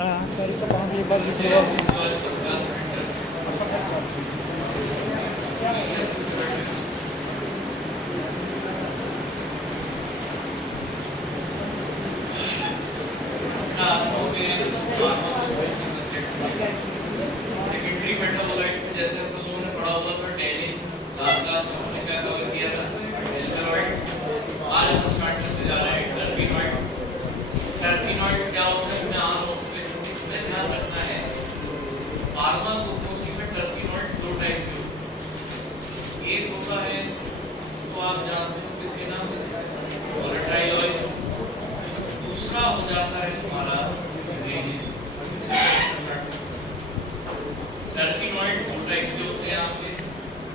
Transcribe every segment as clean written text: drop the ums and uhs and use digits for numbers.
हाँ सर तो काम एक बार लिखिएगा। सेकेंडरी मेटाबोलाइट में जैसे हम लोगों ने पढ़ा हुआ था टैनिन, लास्ट क्लास में हमने क्या कवर किया था, एल्कलॉइड्स। आज हम स्टार्ट करने जा रहे हैं टर्पिनॉइड्स। टर्पिनॉइड्स क्या होते हैं, अपने आम उसमें हमें ध्यान रखना है। फार्माकोफोसी में टर्पिनॉइड्स दो टाइप के होते हैं। एक होता है इसको आप जानते हो किसके नाम से, वोलेटाइल ऑयल। दूसरा हो जाता है तुम्हारा रेजिन्स। टर्पिनॉइड दो टाइप के होते हैं आपके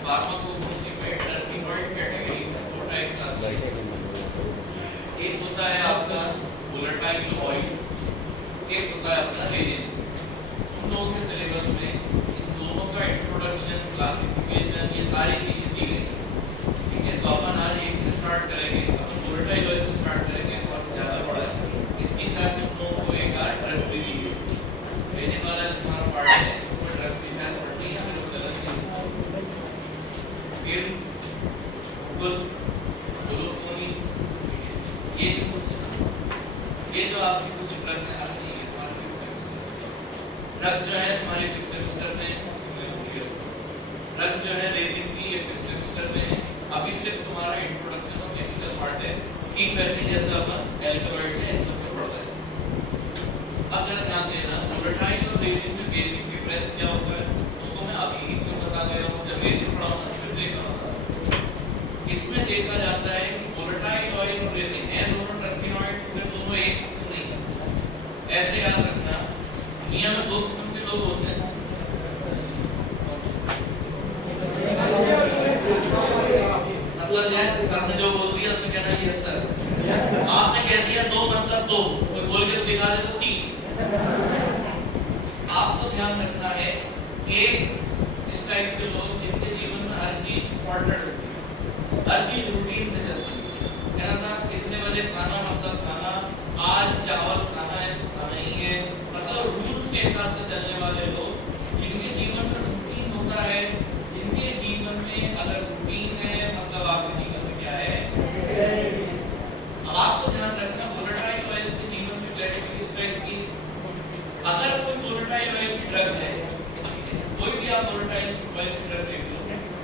फार्माकोफोसी में। टर्पिनॉइड कैटेगरी में दो टाइप्स आते हैं। एक होता है आपका वोलेटाइल ऑयल, एक होता है अपना रेजिन। उन लोगों के सिलेबस में इन दोनों का इंट्रोडक्शन, क्लासिफिकेशन, ये सारी चीजें दी गई। ठीक है, तो अपन आज एक से स्टार्ट करेंगे। अपन वोलेटाइल ऑयल से स्टार्ट करेंगे, बहुत ज्यादा बड़ा है। इसकी शायद तुम लोगों को एक बार ड्रग्स भी ली है। रेजिन वाला जो तुम्हारा पार्ट है इसको ड्रग्स भी शायद पढ़ती है, फिर गलत नहीं। फिर ग्लूकोनी, ये जो कुछ है ना, ये जो आपके कुछ ड्रग्स हैं अपनी, ये तुम्हारे फिफ्थ सेमेस्टर ड्रग्स जो है तुम्हारे फिफ्थ सेमेस्टर में, ड्रग्स जो है रेजिन की ये फिफ्थ सेमेस्टर में है। अभी सिर्फ तुम्हारा इंट्रोडक्शन और केमिकल पार्ट है, ठीक वैसे ही जैसे अपन एल्कलॉइड में इन सब को पढ़ते हैं। अब जरा ध्यान देना, वोलेटाइल और रेजिन में बेसिक डिफरेंस क्या होता है उसको मैं अभी ही क्यों बता दे रहा हूँ। जब रेजिन पढ़ाऊंगा फिर देखा होगा। इसमें देखा जाता है कि वोलेटाइल ऑयल और रेजिन है दोनों टर्पिनॉइड, फिर दोनों एक नहीं। ऐसे याद रखना, दुनिया में दो किस्म के लोग होते हैं। मतलब सर ने जो बोल दिया तो कहना यस सर, आपने कह दिया दो मतलब दो, कोई बोल के तो दिखा दे तो तीन। आपको ध्यान रखना है, एक इस टाइप के लोग जिनके जीवन में हर चीज ऑर्डर होती है, हर चीज रूटीन से चलती है। कहना साहब कितने बजे खाना, मतलब खाना, आज चावल खाना है तो खाना ही है, मतलब रूल्स के हिसाब से चलने वाले लोग, जिनके जीवन में रूटीन होता है, जिनके जीवन में अगर रूटीन है मतलब आपके जीवन में क्या है। अब आपको ध्यान रखना, वोलेटाइल ऑयल के जीवन में क्लैरिफिकेशन की, अगर कोई वोलेटाइल ऑयल की ड्रग है, कोई भी आप वोलेटाइल ऑयल की ड्रग देख लो,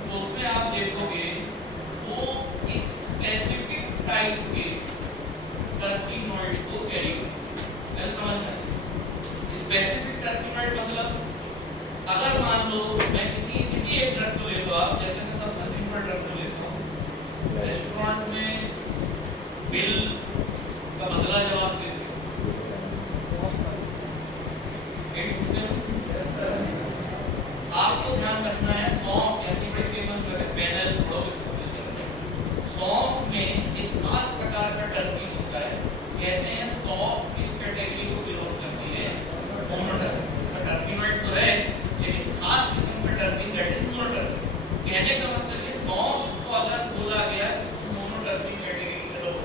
तो उसमें आप देखोगे वो एक स्पेसिफिक टाइप के टर्पिनॉइड को कैरी करती है। समझ में? स्पेसिफिक टर्पिनॉइड मतलब अगर मान लो मैं किसी एक ड्रग को ले लो, आप जैसे मैं सबसे सिंपल ड्रग को लेता हूँ, रेस्टोरेंट में बिल का बदला जब आप देते हो, आपको ध्यान रखना है सौंफ, यानी बड़ी फेमस ड्रग है पेनल, सौंफ में एक खास प्रकार का टर्पिन होता है। कहते हैं सौंफ किस कैटेगरी को बिलोंग करती है, मोनोटर्पिन। टर्पिनॉइड तो है लेकिन खास किस्म का टर्पिन, दैट इज मोनोटर्पिन। कहने का मतलब ये सौंफ को अगर बोला गया मोनोटर्पिन कैटेगरी का लोग,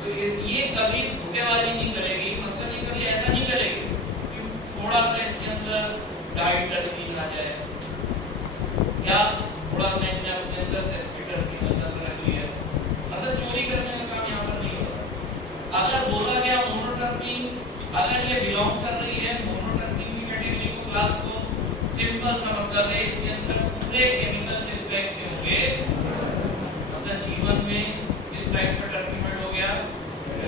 तो ये कभी धोखेबाजी नहीं करेगी, मतलब ये कभी ऐसा नहीं करेगी कि थोड़ा सा इसके अंदर डाई टर्पिन आ जाए या थोड़ा सा इसके अंदर एस्पेटर्पिन अंदर से रख लिया, मतलब चोरी करने का काम यहाँ पर नहीं होता। अगर बोला गया मोनोटर्पिन, अगर ये बिलोंग कर रही है मोनोटर्पिन की कैटेगरी को, क्लास को, सिंपल सा मतलब है इसके अंदर पूरे केमिकल किस टाइप के होंगे, मतलब जीवन में किस टाइप का टर्पिनॉइड हो गया,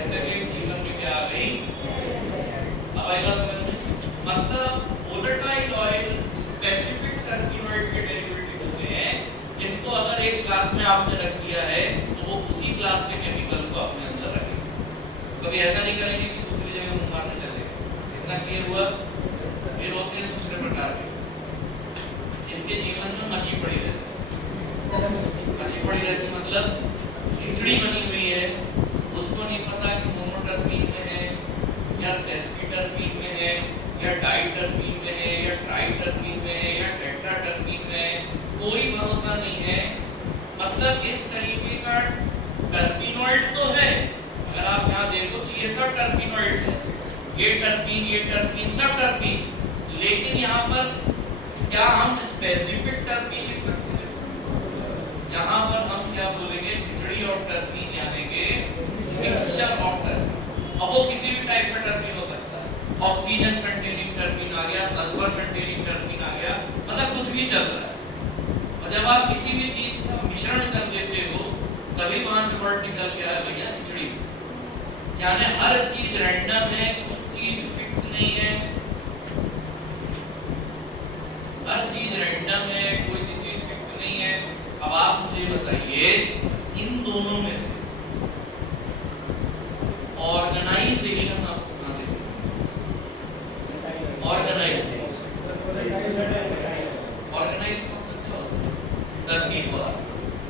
ऐसे कि जीवन में क्या आ गई। अब आएगा समझ में? मतलब वोलेटाइल ऑयल स्पेसिफिक टर्पिनॉइड के डेरिवेटिव होते हैं, जिनको अगर एक क्लास में आपने रख दिया है तो वो उसी क्लास के केमिकल को अपने अंदर रखेगा। कभी ऐसा नहीं करेंगे कि दूसरी जगह मुंह मारने चलेगा। इतना क्लियर हुआ? फिर होते हैं दूसरे प्रकार के, जिनके जीवन में मच्छी पड़ी रहती है। मच्छी पड़ी रहती मतलब खिचड़ी बनी हुई है, उनको नहीं पता कि मोनोटर्पिन में है या सेस्किटर्पिन में है या डाइटर्पिन में है या ट्राइटर्पिन में है या टेट्राटर्पिन में है, कोई भरोसा नहीं है। मतलब इस तरीके का टर्पिनॉइड तो है, अगर आप यहाँ देखो तो ये सब टर्पिनॉइड्स हैं, ये टर्पीन सब टर्पीन, लेकिन यहाँ पर क्या हम स्पेसिफिक टर्पीन लिख सकते हैं? यहाँ पर हम क्या बोलेंगे, खिचड़ी ऑफ टर्पीन, यानी कि मिक्सचर ऑफ टर्पीन। अब वो किसी भी टाइप का टर्पीन हो सकता है, ऑक्सीजन कंटेनिंग टर्पीन आ गया, सल्फर कंटेनिंग टर्पीन आ गया, मतलब कुछ भी चल रहा है। और जब आप किसी भी चीज का मिश्रण कर देते हो, तभी वहां से वर्ड निकल के आया भैया खिचड़ी। यानी हर चीज रैंडम है, कुछ चीज फिक्स नहीं है, हर चीज रैंडम है, कोई सी चीज फिक्स नहीं है। अब आप मुझे बताइए, इन दोनों में से ऑर्गेनाइजेशन आप कहां देखते? ऑर्गेनाइज तरतीब वाला,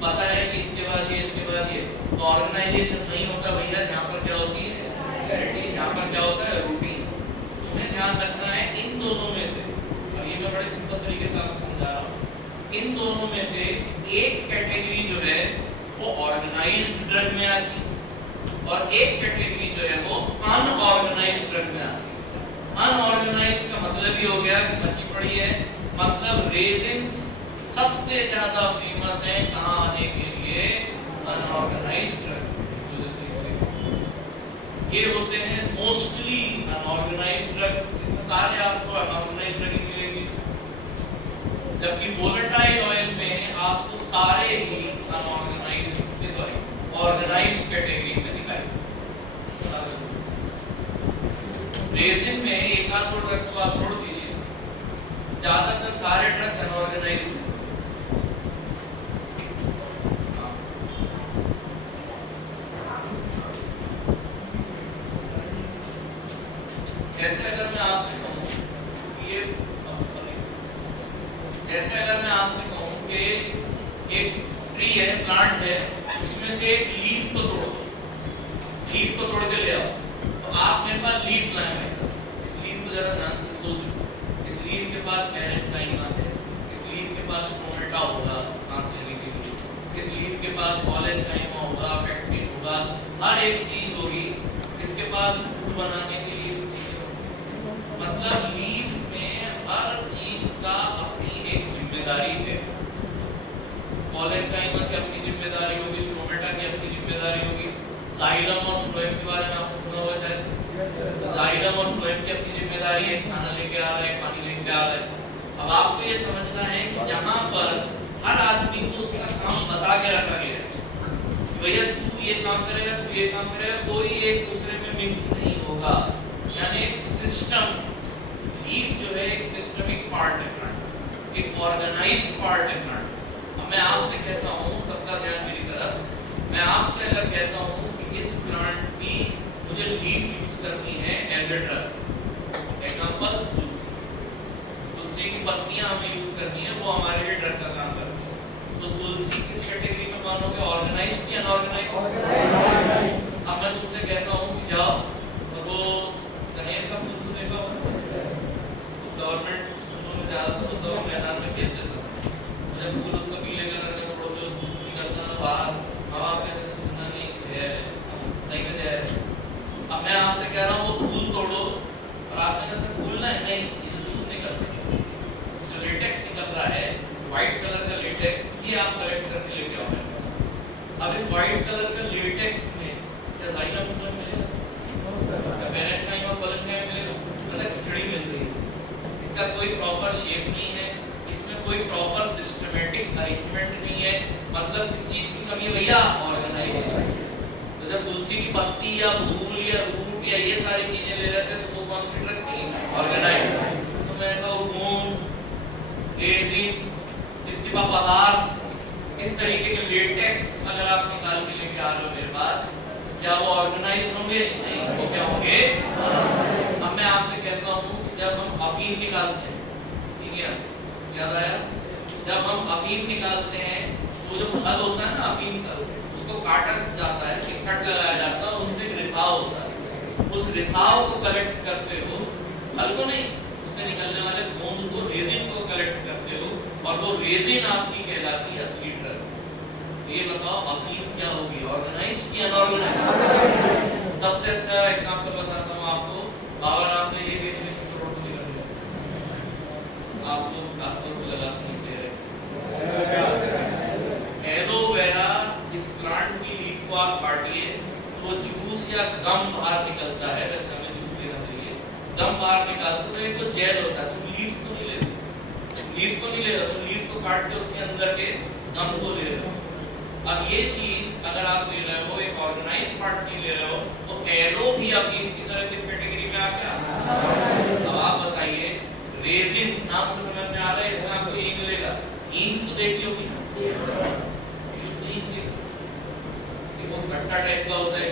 पता है कि इसके बाद ये, इसके बाद ये। तो ऑर्गेनाइजेशन नहीं होता भैया, यहाँ पर क्या होती है क्लैरिटी, यहाँ पर क्या होता है रूटीन। तुम्हें ध्यान रखना है इन दोनों में से, और ये मैं बड़े सिंपल तरीके से आपको समझा रहा हूँ, इन दोनों में से एक कैटेगरी जो है वो ऑर्गेनाइज्ड ड्रग में आती है और एक कैटेगरी जो है वो अनऑर्गेनाइज्ड ड्रग में आती है। अनऑर्गेनाइज्ड का मतलब ये हो गया कि बची पड़ी है, मतलब रेजिन्स सबसे ज्यादा फेमस है कहाँ आने के लिए, अनऑर्गेनाइज्ड ड्रग्स। ये होते हैं मोस्टली अनऑर्गेनाइज्ड ड्रग्स, इसमें सारे आपको अनऑर्गेनाइज्ड ड्रग मिलेंगे, जबकि वोलेटाइल ऑयल में आपको सारे ही अनऑर्गेनाइज्ड, सॉरी ऑर्गेनाइज्ड कैटेगरी में दिखाई। रेजिन में एक आध दो ड्रग्स को आप छोड़ दीजिए, ज्यादातर सारे ड्रग्स अनऑर्गेनाइज्ड। जैसे अगर मैं आपसे कहूं कि ये, जैसे अगर मैं आपसे कहूं कि एक ट्री है, प्लांट है, उसमें से एक लीफ को तोड़ दो, लीफ को तोड़ के ले आओ, तो आप मेरे पास लीफ लाए भाई साहब। इस लीफ को जरा ध्यान से सोचो, इस लीफ के पास पैरेन्काइमा है, इस लीफ के पास स्टोमेटा होगा सांस लेने के लिए, इस लीफ के पास वॉलेन्काइमा होगा, पेक्टिन होगा, हर एक चीज होगी, इसके पास फूल बनाने के लिए मतलब लीफ में हर चीज का अपनी एक जिम्मेदारी है। वॉलेन्काइमा की अपनी जिम्मेदारी होगी, स्टोमेटा की अपनी जिम्मेदारी होगी, जाइलम और फ्लोएम के बारे में आपने सुना होगा शायद। जाइलम और फ्लोएम की अपनी जिम्मेदारी है, खाना लेके आ रहा है, पानी लेके आ रहा है। अब आपको ये समझना है कि जहां पर हर आदमी को उसका काम बता के रखा गया है, भैया तू ये काम करेगा, तू ये काम करेगा, कोई एक दूसरे में मिक्स नहीं होगा, यानी एक सिस्टम। लीफ जो है एक सिस्टमिक पार्ट है प्लांट, एक ऑर्गेनाइज्ड पार्ट है प्लांट। अब मैं आपसे कहता हूँ, सबका ध्यान मेरी तरफ, मैं आपसे अगर कहता हूँ कि इस प्लांट की मुझे लीफ यूज करनी है एज ए ड्रग, एग्जांपल तुलसी, तुलसी की पत्तियां हमें यूज करनी है, वो हमारे लिए ड्रग का काम करती है, तो तुलसी किस कैटेगरी में मानोगे, ऑर्गेनाइज्ड या अनऑर्गेनाइज्ड? अब मैं तुमसे कहता हूँ कि जाओ और वो कनेर का फूल तो देखा होगा, गवर्नमेंट स्कूलों में जाता था तो मैदान में खेलते समय जब फूल उसको पीले कलर का तोड़ो तो दूध निकलता था बाहर, अब आप कहते थे सुनना नहीं जहर है, सही में जहर है। अब मैं आपसे कह रहा हूँ वो फूल तोड़ो, और आपने कहा सर फूल ना है, नहीं ये जो दूध निकलता है, जो लेटेक्स निकल रहा है, व्हाइट कलर का लेटेक्स, ये आप कलेक्ट करके लेके आओ। अब इस व्हाइट कलर का लेटेक्स में क्या जाइलम मिलेगा, क्या पैरेन्काइमा वॉलेन्काइमा मिलेगा, मतलब खिचड़ी मिल रही है, इसका कोई प्रॉपर शेप नहीं है, इसमें कोई प्रॉपर सिस्टमैटिक अरेंजमेंट नहीं है, मतलब इस चीज की कमी है भैया, ऑर्गेनाइजेशन। तो जब तुलसी की पत्ती या फूल या रूट या ये सारी चीजें ले रहे थे तो वो कौन सी ड्रग थी, ऑर्गेनाइज्ड। तो मैं ऐसा गोंद, रेजिन, चिपचिपा पदार्थ, इस तरीके के लेटेक्स अगर आप निकाल के लेके आ रहे हो मेरे पास, क्या वो ऑर्गेनाइज्ड होंगे? नहीं, वो क्या होंगे? अब मैं आपसे कहता हूँ जब हम अफीम निकालते हैं, इनियस याद आया, जब हम अफीम निकालते हैं तो जो फल होता है ना अफीम का, उसको काटा जाता है, एक कट लगाया जाता है, उससे रिसाव होता है, उस रिसाव को कलेक्ट करते हो, फल को नहीं, उससे निकलने वाले गोंद को, रेजिन को कलेक्ट करते हो, और वो रेजिन आपकी कहलाती है असली ड्रग। तो ये बताओ अफीम क्या होगी, ऑर्गेनाइज्ड या अनऑर्गेनाइज्ड? सबसे अच्छा एग्जांपल बताता हूँ आपको, बाबा नाम ने ये भी इसमें करोड़ को निकल गया। आप लोग खासतौर पे लगाते हैं चेहरे। एलोवेरा, इस प्लांट की लीफ को आप काटिए तो जूस या गम बाहर निकलता है। वैसे हमें जूस लेना चाहिए, गम बाहर निकालते तो एक तो जेल होता है। तुम लीव्स को नहीं ले रहे, लीव्स को नहीं ले रहे, तुम लीव्स को काट के उसके अंदर के गम को ले रहे हो। अब ये चीज अगर आप ले रहे हो, एक ऑर्गेनाइज्ड पार्ट नहीं ले रहे हो, तो एलो भी अफीम की तरह किस कैटेगरी में आ गया? अब आप बताइए, रेजिन्स नाम से समझ में आ रहा है, इसमें आपको यही मिलेगा। ईंट तो देख लो कि शुद्ध ईंट कि वो खट्टा टाइप का होता है,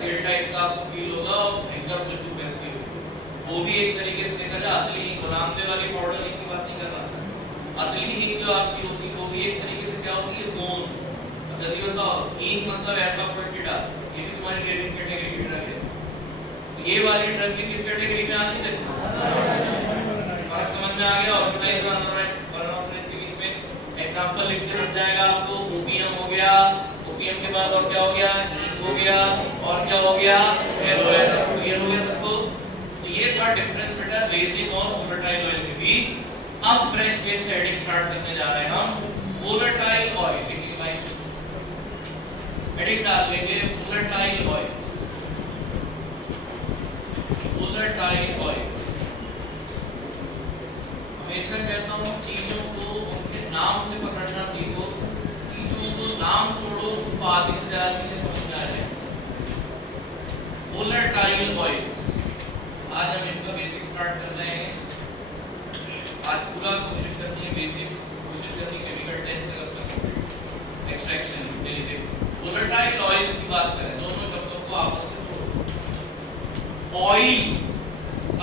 तेल टाइप का आपको फील होगा और भयंकर खुशबू बनती है उसकी। वो भी एक तरीके से देखा जाए असली ईंट, रामदेव वाली पाउडर ईंट की बात नहीं कर रहा। असली ईंट जो आपकी होती है वो भी एक तरीके से क्या होती है? गोंद। जल्दी बताओ, ईंट मतलब ऐसा कोई कीड़ा, ये भी तुम्हारी रेजिन कैटेगरी की ड्रग है। तो ये वाली ड्रग भी किस कैटेगरी में आती है? फर्क समझ में आ गया? ऑर्गेनाइज्ड और अनऑर्गेनाइज्ड के बीच में एग्जांपल लिखते रह जाएगा आपको। ओपीएम हो गया, ओपीएम के बाद और क्या हो गया? ईंट हो गया, और क्या हो गया? एलोवेरा। क्लियर हो गया सबको? तो ये था डिफरेंस बेटा रेजिन और वोलेटाइल ऑयल के बीच। अब फ्रेश पेज से हेडिंग स्टार्ट करने जा रहे हैं हम। वोलेटाइल ऑयल, देखिए भाई हेडिंग डाल लेंगे वोलेटाइल ऑयल्स। वोलेटाइल ऑयल्स, हमेशा कहता हूँ चीजों को उनके नाम से पकड़ना सीखो, चीजों को नाम तोड़ो, आधी से ज्यादा चीजें समझ में आ जाए। वोलेटाइल ऑयल्स, आज हम इनका बेसिक स्टार्ट कर रहे हैं। आज पूरा कोशिश करनी है, बेसिक कोशिश करनी है केमिकल टेस्ट तक एक्सट्रैक्शन। चलिए देखो, वोलेटाइल ऑयल्स की बात करें, दोनों शब्दों को आपस में जोड़ो। ऑयल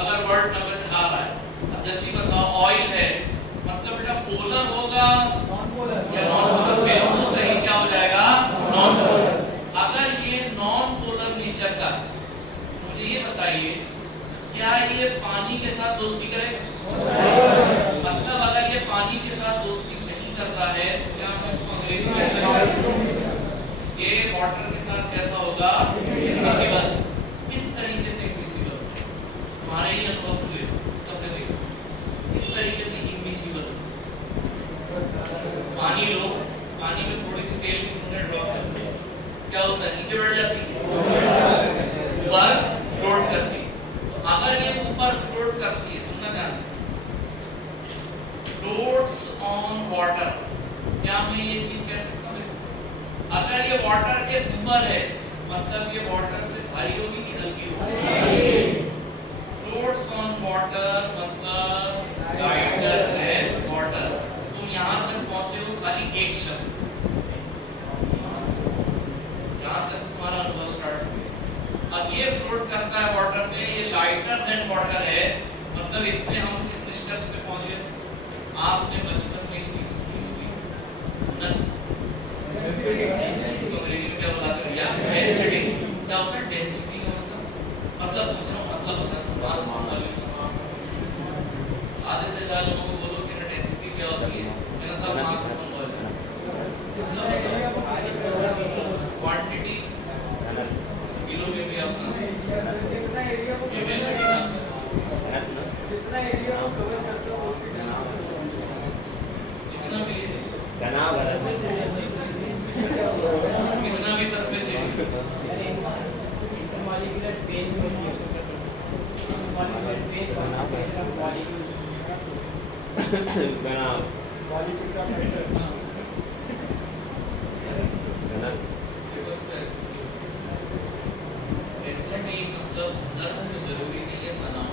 अगर वर्ड समझ आ रहा है, अब जल्दी बताओ, ऑयल है मतलब बेटा पोलर होगा या नॉन पोलर? बिल्कुल सही, क्या हो जाएगा? Non polar. अगर ये नॉन पोलर नेचर का, मुझे ये बताइए क्या ये पानी के साथ दोस्ती करेगा? मतलब अगर ये पानी के साथ दोस्ती नहीं कर रहा है तो क्या हम इसको अंग्रेजी में कैसे ये वाटर के साथ कैसा होगा? इनमिसिबल। इस तरीके से इनमिसिबल, हमारे ही अनुभव हुए सबने देखा, इस तरीके से इनमिसिबल। पानी लो, पानी में थोड़ी सी तेल की बूंदें ड्रॉप कर दो, क्या होता है? नीचे बढ़ जाती है, ऊपर फ्लोट करती है। तो अगर ये ऊपर फ्लोट करती है, सुनना ध्यान से, फ्लोट्स ऑन वाटर, क्या मैं ये चीज कह सकता हूँ? अगर ये वाटर के ऊपर है मतलब ये वाटर से भारी होगी कि हल्की होगी? फ्लोट्स ऑन वाटर मतलब लाइटर देन वाटर। तुम यहाँ तक पहुंचे हो खाली एक शब्द, यहाँ से तुम्हारा अनुभव स्टार्ट हुआ। अब ये फ्लोट करता है वाटर में, ये लाइटर देन वाटर है, मतलब इससे हम किस निष्कर्ष पे पहुंचे? आपने बचपन में एक चीज सुनी होगी, क्या बोला भैया? डेंसिटी। क्या होता है डेंसिटी का मतलब पूछ रहा हूँ, मतलब होता है मास वाली। आधे से ज्यादा लोगों को बोलो कि डेंसिटी क्या होती है, मेरा सब मास क्वांटिटी किलो में भी अपना जितना एरिया को कवर करते हो जितना भी कितना भी surface molecular space molecular space molecule का प्रेशर डेंसिटी मतलब जरूरी नहीं है बनाओ।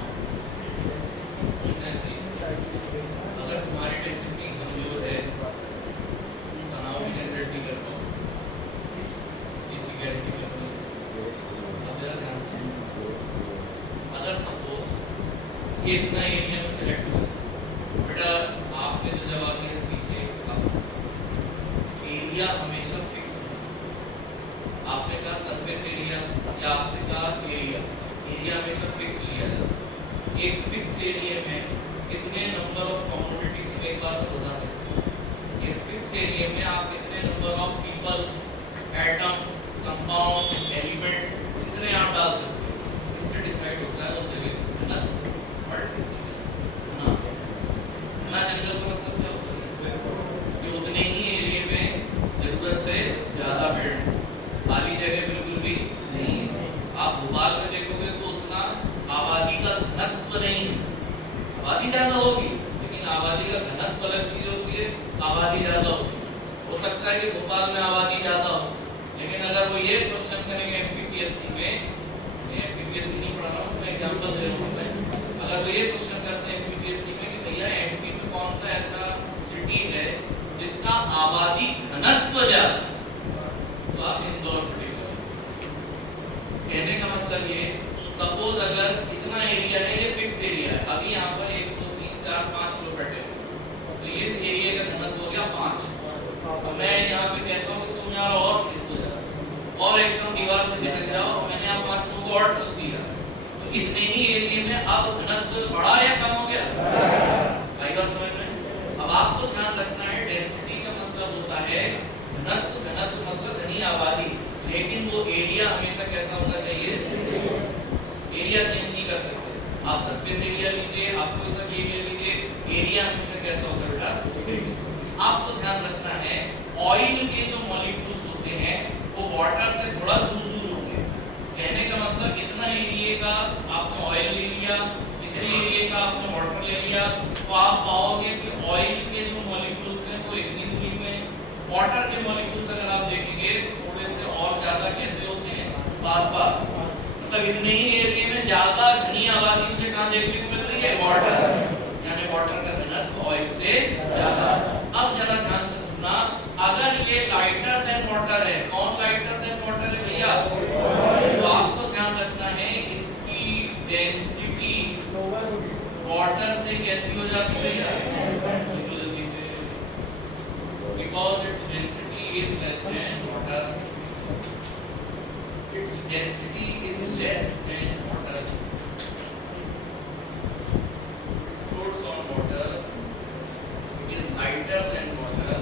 अगर तुम्हारी डेंसिटी कमजोर है, तनाव भी जनरेट नहीं कर पाओ, चीज की गारंटी कर पाओ। अब जरा ध्यान से, अगर सपोज ये इतना एरिया में सिलेक्ट हुआ, बेटा आपने जो जवाब दिया पीछे एरिया हमेशा फिक्स होना चाहिए। आपने कहा सरफेस एरिया या आपने कहा एरिया, एरिया हमेशा फिक्स लिया जाता है। एक फिक्स एरिया में कितने नंबर ऑफ कमोडिटी को एक बार घुसा सकते हो? एक फिक्स एरिया में आप कितने number of people, atom, compound, element कितने आप डाल सकते हो? इससे डिसाइड होता है उस जगह घनत्व नहीं है। आबादी ज्यादा होगी लेकिन आबादी का घनत्व अलग चीज होती है, आबादी ज्यादा होगी। हो सकता है कि भोपाल में आबादी ज्यादा हो, लेकिन अगर वो ये क्वेश्चन करेंगे एमपीपीएससी में, एमपीपीएससी नहीं पढ़ा रहा हूँ मैं, एग्जांपल दे रहा हूँ मैं, अगर तो ये क्वेश्चन करते हैं एमपीपीएससी में कि भैया एमपी में कौन सा ऐसा सिटी है जिसका आबादी घनत्व ज्यादा, तो आप इंदौर पिक करें। कहने का मतलब ये, सपोज अगर इतना एरिया है, ये फिक्स एरिया है, अभी यहाँ पर 1 2 3 4 5 लोग बैठे हैं, तो इस एरिया का घनत्व हो गया 5। अब मैं यहाँ पे कहता हूँ कि तुम यहाँ और खिसको जाओ और एकदम दीवार से खिसक जाओ, मैंने यहाँ 5 लोगों को और ठूस दिया, तो इतने ही एरिया में अब घनत्व बढ़ा या कम हो गया? आई बात समझ में? अब आपको ध्यान रखना है, डेंसिटी का मतलब होता है घनत्व, घनत्व मतलब घनी आबादी, लेकिन वो एरिया हमेशा कैसा होना चाहिए? एरिया चेंज नहीं कर सकते आप, सरफेस एरिया लीजिए, आप कोई सा एरिया लीजिए, एरिया हमेशा कैसा होता है बेटा? फिक्स। आपको ध्यान रखना है ऑयल के जो मॉलिक्यूल्स होते हैं वो वाटर से थोड़ा दूर दूर होंगे। कहने का मतलब इतना एरिया का आपने ऑयल ले लिया, इतने एरिया का आपने वाटर ले लिया, तो आप पाओगे कि ऑयल के जो मॉलिक्यूल्स हैं वो इतनी दूरी में, वाटर के मॉलिक्यूल्स अगर आप देखेंगे थोड़े से और ज्यादा कैसे होते हैं? पास पास। मतलब इतने ही एरिया में ज्यादा घनी आबादी मुझे कहां देखने को मिल रही है? वाटर, यानी वाटर का घनत्व ऑयल से ज्यादा। अब जरा ध्यान से सुनना, अगर ये लाइटर देन वाटर है, कौन लाइटर देन वाटर है भैया? तो आपको ध्यान रखना है इसकी डेंसिटी वाटर से कैसी हो जाती है भैया? जल्दी से, because its density is less than water, its density is less than water. Floats on water, it is lighter than water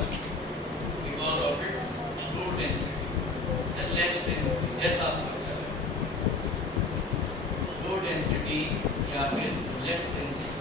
because of its low density and less density. जैसा आपको अच्छा लगे, low density या फिर less density।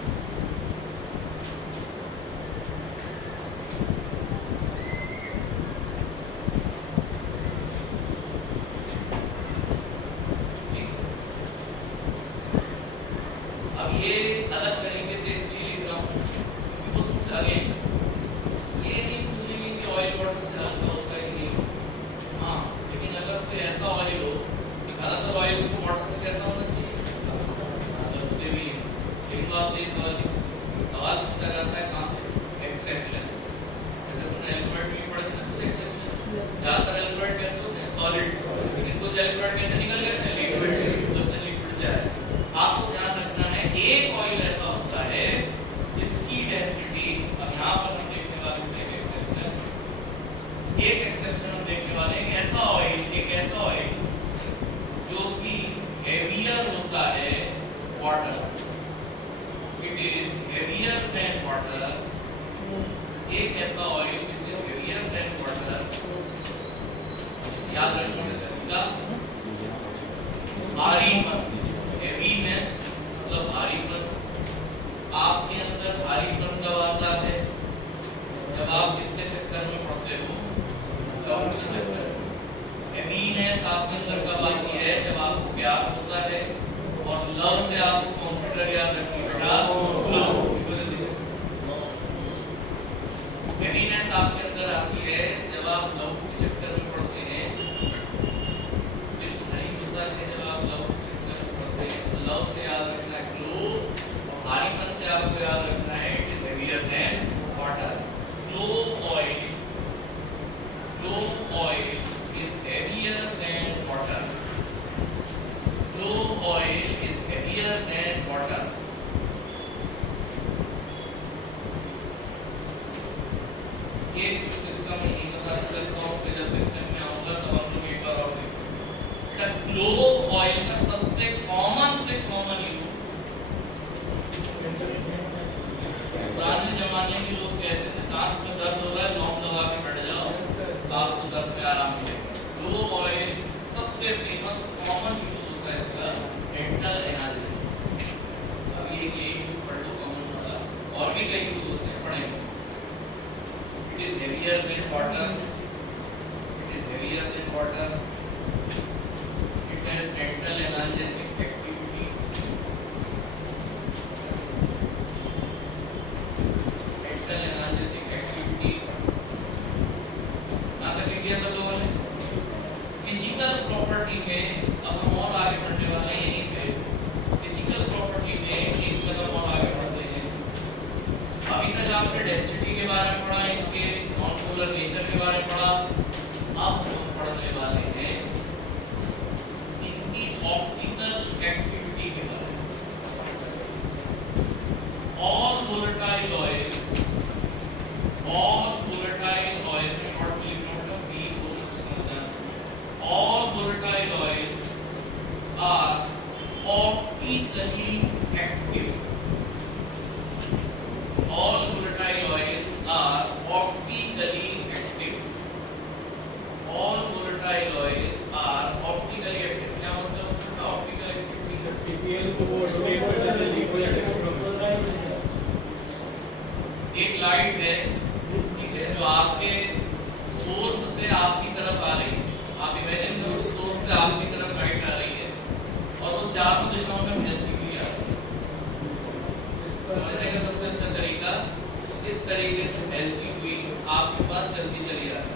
इस तरीके से फैलती हुई आपके पास जल्दी चली आ रही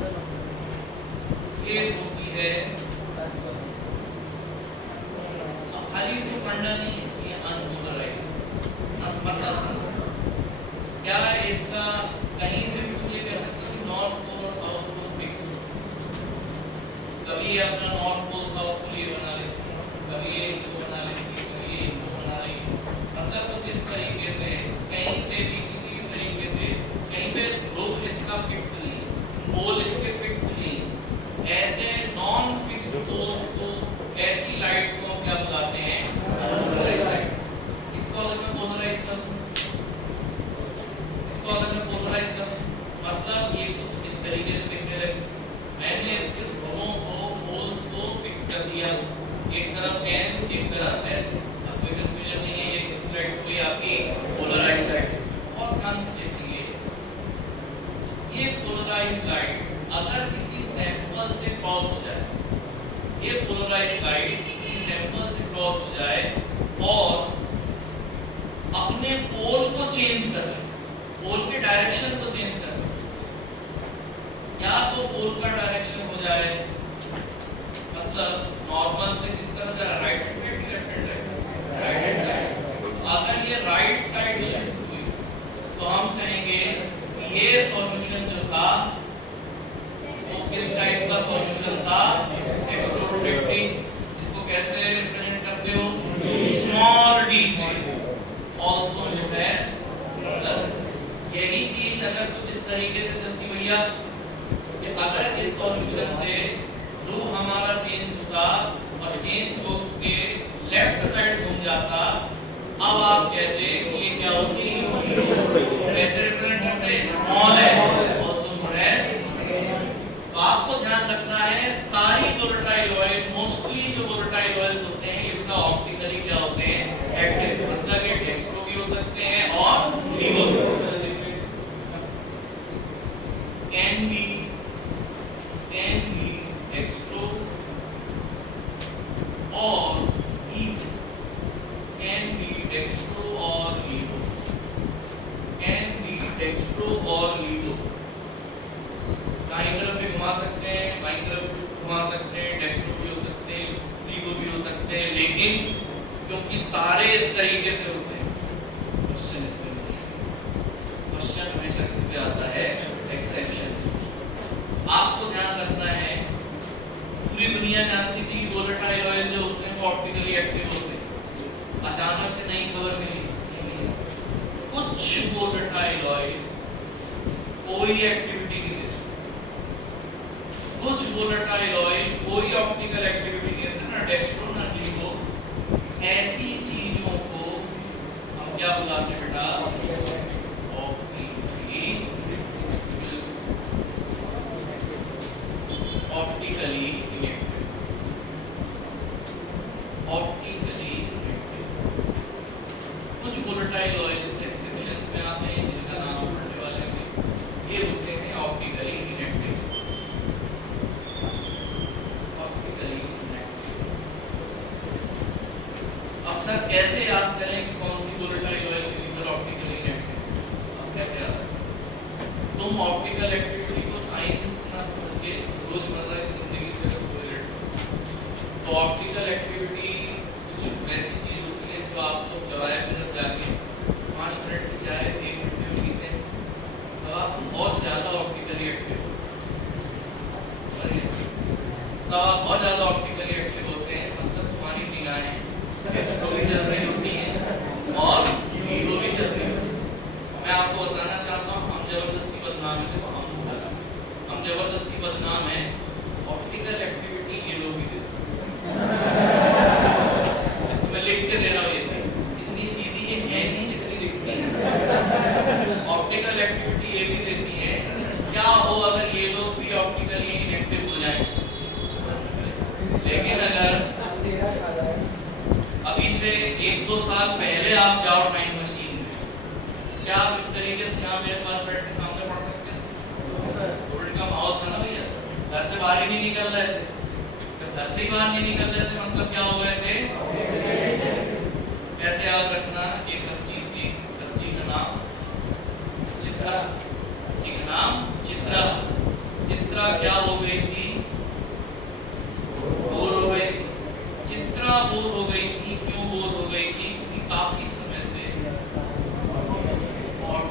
है, ये होती है। अब खाली से पढ़ना नहीं है, ये अनपोलराइज्ड मतलब क्या है इसका, कहीं से भी तुम ये कह सकते हो कि नॉर्थ पोल और साउथ पोल फिक्स, कभी ये अपना नॉर्थ पोल साउथ पोल ये बना लेते हैं, कभी ये इनको बना लेते हैं, कभी ये इनको बना लेते हैं, मतलब कुछ इस तरीके से कहीं से भी किसी भी तरीके से कहीं पे ध्रुव इसका फिक्स नहीं, पोल इसके फिक्स नहीं। ऐसे नॉन फिक्स्ड पोल्स को, ऐसी लाइट को क्या बुलाते हैं, अनपोलराइज्ड लाइट। इसको अगर मैं पोलराइज कर दूं, इसको अगर मैं पोलराइज कर दूं, मतलब ये कुछ इस तरीके से दिखने लगे। मैंने इसके ध्रुवों को, पोल्स को फिक्स कर दिया, एक तरफ n एक तरफ s। अब कोई कंफ्यूजन नहीं है, ये किस लाइट को, ये आपकी पोलराइज्ड लाइट। और ध्यान से देखिए, ये पोलराइज्ड लाइट अगर किसी सैंपल से क्रॉस हो जाए, ये पोलराइज्ड लाइट किसी सैंपल से क्रॉस हो जाए और अपने पोल को चेंज कर ले, पोल के डायरेक्शन को चेंज कर ले, या तो पोल का डायरेक्शन हो जाए मतलब नॉर्मल से किस तरफ जा रहा है, right hand side, left hand side, right hand side. तो अगर ये राइट साइड शिफ्ट हुई तो हम कहेंगे कि ये सॉल्यूशन जो था वो किस टाइप का सॉल्यूशन था, एक्सट्रोवर्टेड। इसको कैसे रिप्रेजेंट करते हो, स्मॉल d से, आल्सो नोन एज प्लस। यही चीज अगर कुछ इस तरीके से चलती भैया कि अगर इस सॉल्यूशन से ध्रुव हमारा चेंज होता और चेंज होके लेफ्ट साइड घूम जाता, अब आप कहते कि ये क्या होती, कैसे रिप्रेजेंट होते, स्मॉल है, आल्सो नोन एज। तो आपको ध्यान रखना है सारी वोलेटाइल ऑयल, मोस्टली जो वोलेटाइल ऑयल्स होते हैं ये उनका ऑप्टिकली क्या होते हैं, एक्टिव, मतलब ये डेक्स्ट्रो भी हो सकते हैं और लीवो भी हो सकते हैं। can be dextro or levo, can be dextro or levo, can be dextro or levo। दाईं तरफ भी घुमा सकते हैं, बाईं तरफ भी घुमा सकते हैं, डेक्स्ट्रो भी हो सकते हैं, लीवो भी हो सकते हैं, लेकिन क्योंकि सारे इस तरीके से होते हैं, क्वेश्चन इसमें नहीं है। क्वेश्चन हमेशा किस पे आता है, एक्सेप्शन। आपको ध्यान रखना है, पूरी दुनिया जानती थी वोलेटाइल ऑयल जो होते हैं वो ऑप्टिकली एक्टिव होते हैं, अचानक से नई खबर मिली कुछ वोलेटाइल ऑयल कोई एक्टिविटी नहीं देते, कुछ वोलेटाइल ऑयल कोई ऑप्टिकल एक्टिविटी नहीं देते, ना डेक्स्ट्रो ना लीवो। ऐसी चीजों को हम क्या बुलाते हैं बेटा, ऑप्टिकली इनेक्टिव, ऑप्टिकली इनेक्टिव। कुछ वोलेटाइल ऑयल्स एक्सेप्शंस में आते हैं जिनका नाम पढ़ने वाले हैं, ये होते हैं ऑप्टिकली इनेक्टिव, ऑप्टिकली इनेक्टिव। अब सर कैसे याद करें कि कौन सी volatile oil chemical optically inactive, अब कैसे याद करें, तुम ऑप्टिकल एक्टिविटी को साइंस ना समझ के रोजमर्रा की जिंदगी से अगर रिलेट करो तो ऑप्टिकल एक्टिविटी कुछ वैसी चीज होती है जो आप लोग चौराहे पे जब जाके 5 मिनट की चाय 1 मिनट में पीते हैं तब आप बहुत ज्यादा ऑप्टिकली एक्टिव होते हैं, तब आप बहुत ज्यादा ऑप्टिकली एक्टिव होते हैं, मतलब तुम्हारी निगाहें एक्स्ट्रो भी चल रही होती हैं और लीवो भी चल रही होती है। मैं आपको बताना चाहता हूँ हम जबरदस्ती बदनाम है, देखो हम जबरदस्ती बदनाम है, ऑप्टिकल एक्टिविटी ये लोग भी देते मैं लिख के दे रहा हूँ, ये इतनी सीधी ये है नहीं जितनी दिखती है। ऑप्टिकल एक्टिविटी ये भी देती है, क्या हो अगर ये लोग भी ऑप्टिकली इनेक्टिव हो जाए, लेकिन अगर अभी से 1-2 साल पहले आप जाओ टाइम मशीन में, क्या आप इस तरीके से यहाँ मेरे पास बैठ के सामने पढ़ सकते थे? कोविड का माहौल था ना भैया, घर से बाहर ही नहीं निकल रहे थे, जब घर से ही बाहर नहीं निकल रहे थे मतलब क्या हो रहे थे, ऐसे याद रखना एक बच्ची का नाम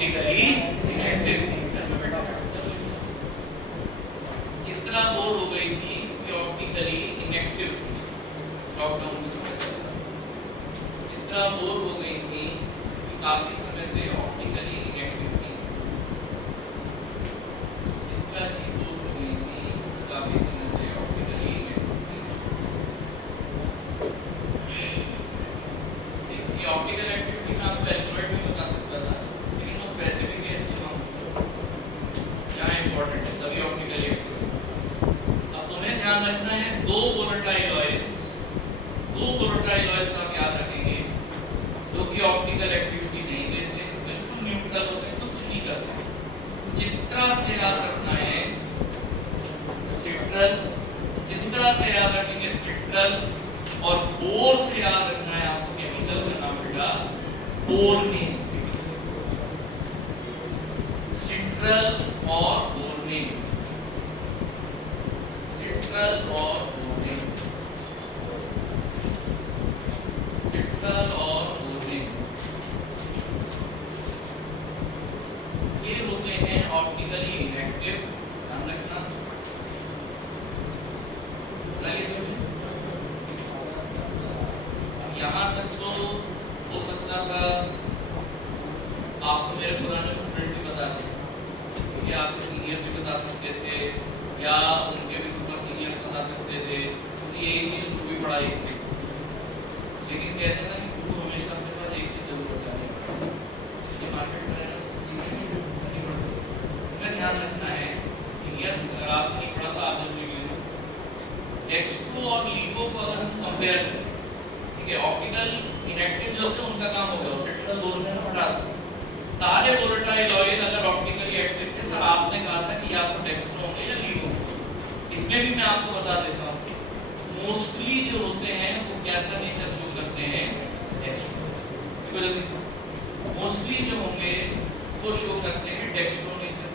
ऑप्टिकली इनएक्टिव थी। चित्रा बोर हो गई थी कि ऑप्टिकली इनएक्टिव थी, लॉकडाउन के समय से चित्रा बोर हो गई थी कि काफी समय से ऑप्टिकली इनएक्टिव थी। चित्रा जी बोर हो गई थी काफी समय से ऑप्टिकली इनएक्टिव थी। ये ऑप्टिकल एक्टिविटी का आपको एल्गोरिथम भी बता सकता था, लेकिन वो स्पेसिफिक है इसलिए हम यहाँ इंपॉर्टेंट है सभी ऑप्टिकल एक्टिविटी। अब तुम्हें ध्यान रखना है दो वोलेटाइल ऑयल्स आप याद रखेंगे जो कि ऑप्टिकल एक्टिविटी नहीं देते, बिल्कुल न्यूट्रल होते हैं, कुछ नहीं करते। चित्रा से याद रखना है सिट्रल, चित्रा से याद रखेंगे सिट्रल, और बोर से याद रखना है आपको केमिकल का नाम बेटा बोर्निन। सिट्रल और बोर्निन, सिट्रल और बोर्निन, सिट्रल और बोर्निन, ये होते हैं ऑप्टिकली इनएक्टिव। ध्यान रखना। यहाँ तक तो हो सकता था आपको मेरे पुराने स्टूडेंट्स भी बताते, क्योंकि आपके सीनियर्स भी बता सकते थे या उनके भी सुपर सीनियर्स बता सकते थे, क्योंकि यही चीज़ उनको भी पढ़ाई थी। लेकिन कहते हैं ना कि गुरु हमेशा अपने पास एक चीज़ जरूर बचाएगा, ये मार्केट में है ना, हमें ध्यान रखना है कि यस अगर आपने नहीं पढ़ा तो आप जरूर लिख लेना। डेक्स्ट्रो और लीवो को अगर हम कंपेयर करें, ऑप्टिकल इनएक्टिव जो होते हैं उनका काम हो गया सिट्रल बोर्निन हटा दो। सारे वोलेटाइल ऑयल अगर ऑप्टिकली एक्टिव थे, सर आपने कहा था कि या तो डेक्स्ट्रो होंगे या लीवो। इसमें भी मैं आपको बता देता हूँ मोस्टली जो होते हैं वो कैसा नेचर शो करते हैं, डेक्स्ट्रो। मोस्टली जो होंगे वो शो करते हैं डेक्स्ट्रो नेचर।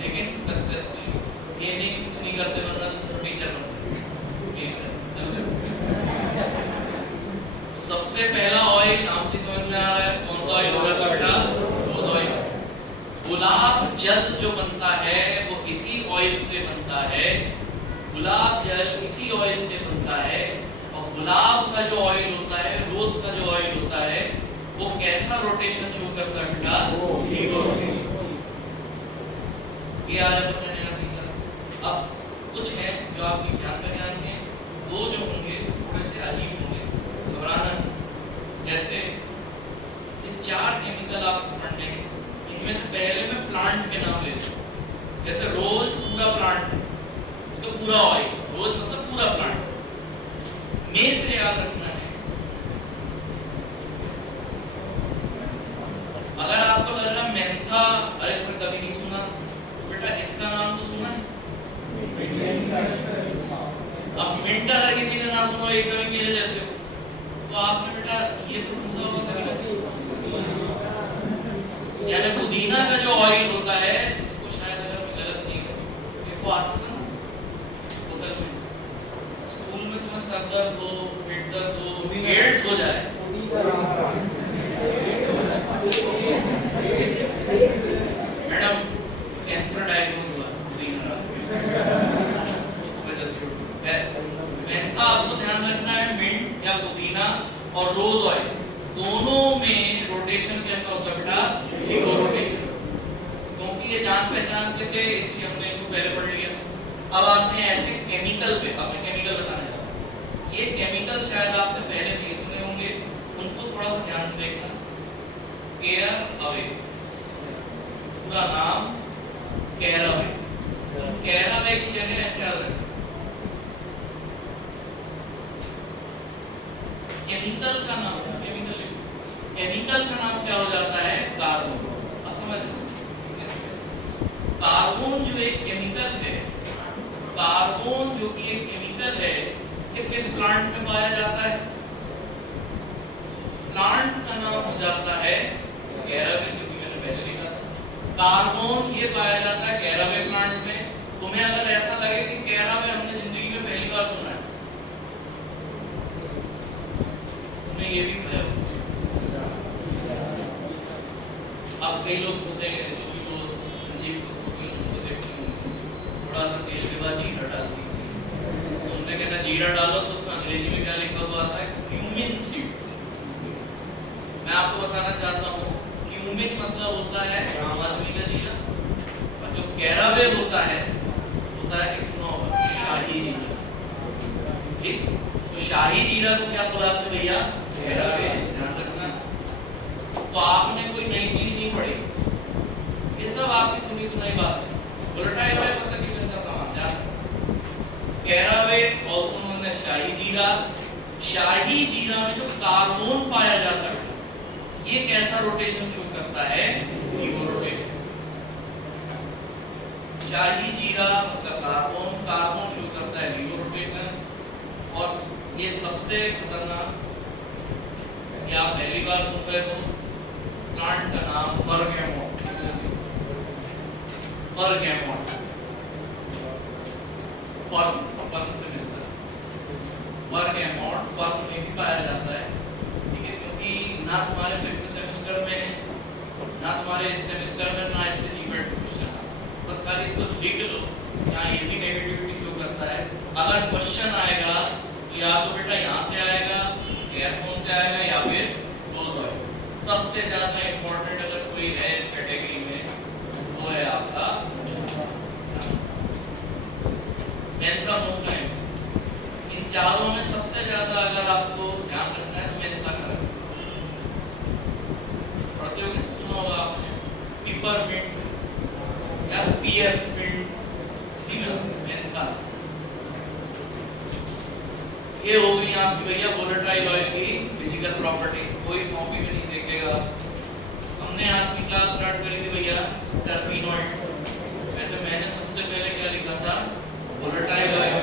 लेकिन सक्सेसफुली ये नहीं कुछ नहीं करते वरना तो टीचर बनते। सबसे पहला ऑयल नाम से समझ में आ रहा है कौन सा ऑयल होगा बेटा? रोज ऑयल। गुलाब जल जो बनता है वो इसी ऑयल से बनता है, गुलाब जल इसी ऑयल से बनता है। और गुलाब का जो ऑयल होता है, रोज का जो ऑयल होता है, वो कैसा रोटेशन शो करता है बेटा? LIGO rotation. ये आज अपन ने नया सीखा। अब कुछ है जो आपकी ध्यान में जाएंगे, दो जो होंगे थोड़े से अजीब होंगे, घबराना नहीं। जैसे ये चार केमिकल आपको पढ़ने हैं, इनमें से पहले मैं प्लांट के नाम ले लूं। जैसे रोज पूरा प्लांट, उसका पूरा ऑयल, रोज मतलब पूरा प्लांट। में से याद रखना है, अगर आपको लग रहा मेंथा, अरे सर कभी नहीं सुना, बेटा इसका नाम तो सुना है। अब मिंट अगर किसी ने ना सुना, एक कभी मेरे जैसे हो, तो आपने बेटा ये तो कौन सा होगा कभी नहीं। यानी पुदीना का जो ऑयल होता है, इसको शायद अगर मैं गलत नहीं करूं, देखो आता था ना बोतल में, स्कूल में तुम्हें सर दर्द हो, पेट दर्द हो, एड्स हो जाए, मैडम कैंसर डायग्नोज हुआ पुदीना। मेंथा आपको ध्यान रखना है, मिंट या पुदीना और रोज ऑयल दोनों में रोटेशन कैसा होता है बेटा? LIGO rotation. क्योंकि ये जान पहचान के थे इसलिए हमने इनको पहले पढ़ लिया। अब आते हैं ऐसे केमिकल पे, आपने केमिकल बताने लगा। ये केमिकल शायद आपने पहले नहीं सुने होंगे, उनको थोड़ा सा ध्यान से देखना। केयर अवे, पूरा नाम कैरावे। कैरावे की जगह ऐसे याद रखें, केमिकल का नाम, केमिकल का नाम क्या हो जाता है? कार्बन। अब समझ, कार्बन जो एक केमिकल है, कार्बन जो कि एक केमिकल है, ये किस प्लांट में पाया जाता है? प्लांट का नाम हो जाता है कैरावे, जो कि मैंने पहले लिखा था। कार्बन ये पाया जाता है कैरावे प्लांट में। तुम्हें अगर ऐसा लगे कि कैरावे हमने जिंदगी में पहली बार सुना है, तुमने ये भी खाया। अब कई लोग पूछेंगे, जो भी वो संजीव को देखते हैं, थोड़ा सा तेल के बाद जीरा डाल दीजिए, तो उन्होंने कहना जीरा डालो, तो उसमें अंग्रेजी में क्या लिखा हुआ आता है? Cumin seeds. मैं आपको बताना चाहता हूँ, क्यूमिन मतलब होता है आम आदमी का जीरा, और जो कैरावे होता है एक सुना होगा शाही जीरा। ठीक, तो शाही जीरा को क्या बुलाते हैं भैया? कैरावे। ध्यान रखना। तो आपने कोई नई चीज नहीं पढ़ी, ये सब आपकी सुनी सुनाई बात है। वोलेटाइल ऑयल मतलब किचन का सामान, जान। कैरावे ऑल्सो नोन एज शाही जीरा। शाही जीरा में जो कार्बन पाया जाता है, ये कैसा रोटेशन शो करता है? LIGO rotation. शाही जीरा मतलब कार्बन, कार्बन शो करता है लीगो रोटेशन। और ये सबसे खतरनाक, ये आप पहली बार सुन रहे हो, प्लांट का नाम बरगैमोट। बरगैमोट फर्न से मिलता है। बरगैमोट फर्न में भी पाया जाता है, ठीक है, क्योंकि ना तुम्हारे 5th सेमेस्टर में, ना तुम्हारे इस सेमेस्टर में, ना इससे जीपीएट क्वेश्चन, बस खाली इसको लिख लो। यहाँ ये भी नेगेटिविटी शो करता है। अगर क्वेश्चन आएगा तो या तो बेटा यहाँ से आएगा, एयरफोन से आएगा, या फिर रोज ऑयल। सबसे ज्यादा इंपॉर्टेंट अगर कोई है इस कैटेगरी में, वो है आपका मेंथा। मोस्ट टाइम इन चारों में सबसे ज्यादा अगर आपको ध्यान रखना है तो मेंथा का प्रतियोगिता सुना होगा आपने, पिपरमिंट या स्पीयरमिंट, इसी में मेंथा। ये हो गई आपकी भैया वोलेटाइल ऑयल की फिजिकल प्रॉपर्टी। कोई कॉपी में नहीं देखेगा। हमने आज की क्लास स्टार्ट करी थी भैया टर्पीनॉइड। वैसे मैंने सबसे पहले क्या लिखा था? Volatile oil.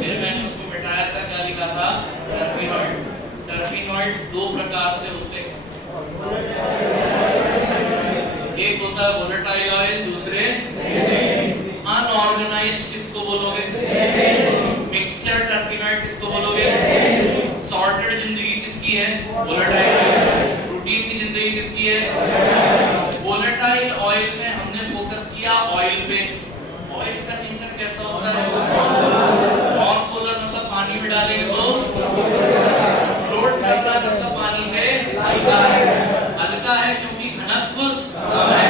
फिर मैंने उसको मिटाया था, क्या लिखा था? टर्पीनॉइड। टर्पीनॉइड दो प्रकार से होते हैं, एक होता है वोलेटाइल ऑयल, दूसरे अनऑर्गेनाइज्ड किसको बोलोगे? मिक्सचर टर्पीनॉइड किसको बोलोगे? सॉर्टेड जिंदगी किसकी है? वोलेटाइल। प्रोटीन की जिंदगी किसकी है? वोलेटाइल ऑयल में हमने फोकस किया ऑयल पे। ऑयल का नेचर कैसा होता है? नॉन पोलर, मतलब पानी में डालेंगे तो फ्लोट करता है, मतलब पानी से हल्का है। हल्का है क्योंकि घनत्व कम है।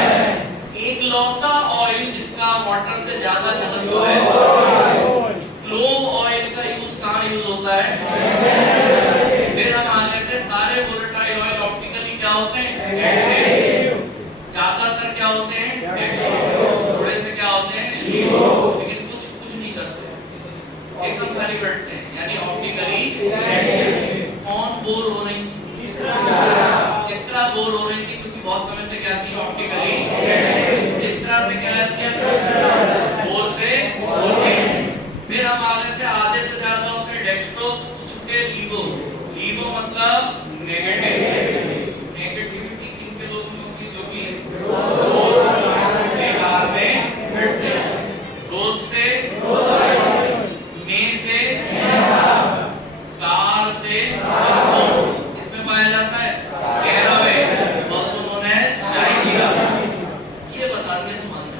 एक लौता ऑयल जिसका वाटर से ज्यादा घनत्व है, क्लोव ऑयल का यूज कहाँ यूज होता है? फिर हम आ गए थे सारे वोलेटाइल ऑयल ऑप्टिकली क्या होते हैं? एक्टिव। ज्यादातर क्या होते हैं? डेक्स्ट्रो। थोड़े से क्या होते हैं? लीवो। लेकिन कुछ नहीं करते, एकदम खाली बैठते हैं, यानी ऑप्टिकली एक्टिव। कौन बोर हो रही थी? चित्रा बोर हो रही थी क्योंकि बहुत समय से क्या थी? Optically active. चित्रा से क्या किया? बोर से बोरिंग। फिर हम आ गए थे आधे से ज्यादा होते हैं डेक्स्ट्रो, कुछ के लीवो। लीवो मतलब नेगेटिव। नेगेटिविटी किन के लोग में होगी? जो भी बेकार में बैठते हैं। रोज से में से कार से इसमें पाया जाता है कैरावे, also known as शाइनिया। ये बता दिया तुमने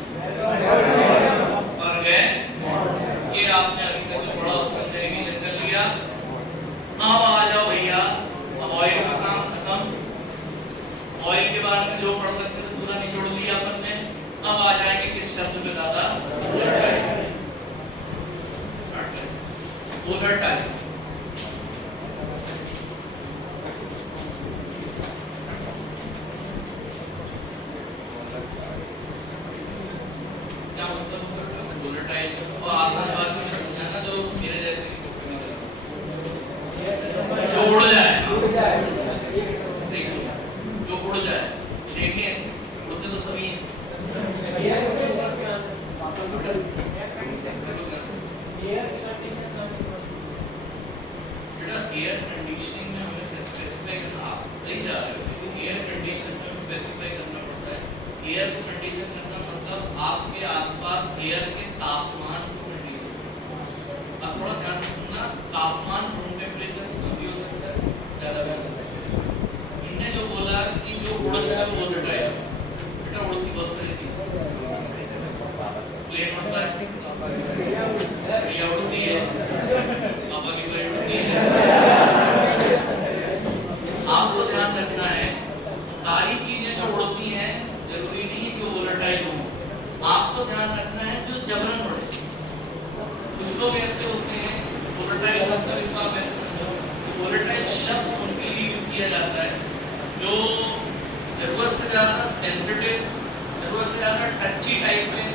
पर गए, ये आपने अभी तक जो पढ़ा उसका अंदर रिवीजन कर लिया। अब आ जाओ भैया, अब ऑयल का काम खत्म। ऑयल के बारे में जो पढ़ सकते थे पूरा निचोड़ लिया अपन ने। अब आ जाएंगे किस शब्द पे दादा? वोलेटाइल। क्या मतलब वोलेटाइल? और आसान भाषा में समझाना जो मेरे जैसे जो उड़ जाए, जो उड़ जाए, लेकिन उड़ते तो सभी हैं। बेटा एयर कंडीशनिंग में हमें स्पेसिफाई करना, आप सही जा रहे हो, लेकिन एयर कंडीशन में हमें स्पेसिफाई करना पड़ता है। एयर को कंडीशन करना मतलब आपके आसपास एयर के तापमान को कंडीशन। अब थोड़ा ध्यान से सुनना, तापमान रूम टेम्परेचर से कम भी हो सकता है, ज्यादा भी हो सकता है। इनने जो बोला कि जो उड़ता है वो वोलेटाइल। बेटा उड़ती बहुत सारी चीजें, प्लेन उड़ता है, प्रिया उड़ती है, पापा की प्लेन उड़ती है। आपको ध्यान रखना है सारी चीजें जो उड़ती हैं जरूरी नहीं है कि वो वोलेटाइल हो। आपको ध्यान रखना है जो जबरन उड़े। कुछ लोग ऐसे होते हैं, वोलेटाइल मतलब इसका आप ऐसे समझो कि वोलेटाइल शब्द उनके लिए यूज किया जाता है जो जरूरत से ज्यादा सेंसिटिव, जरूरत से ज्यादा टची टाइप में।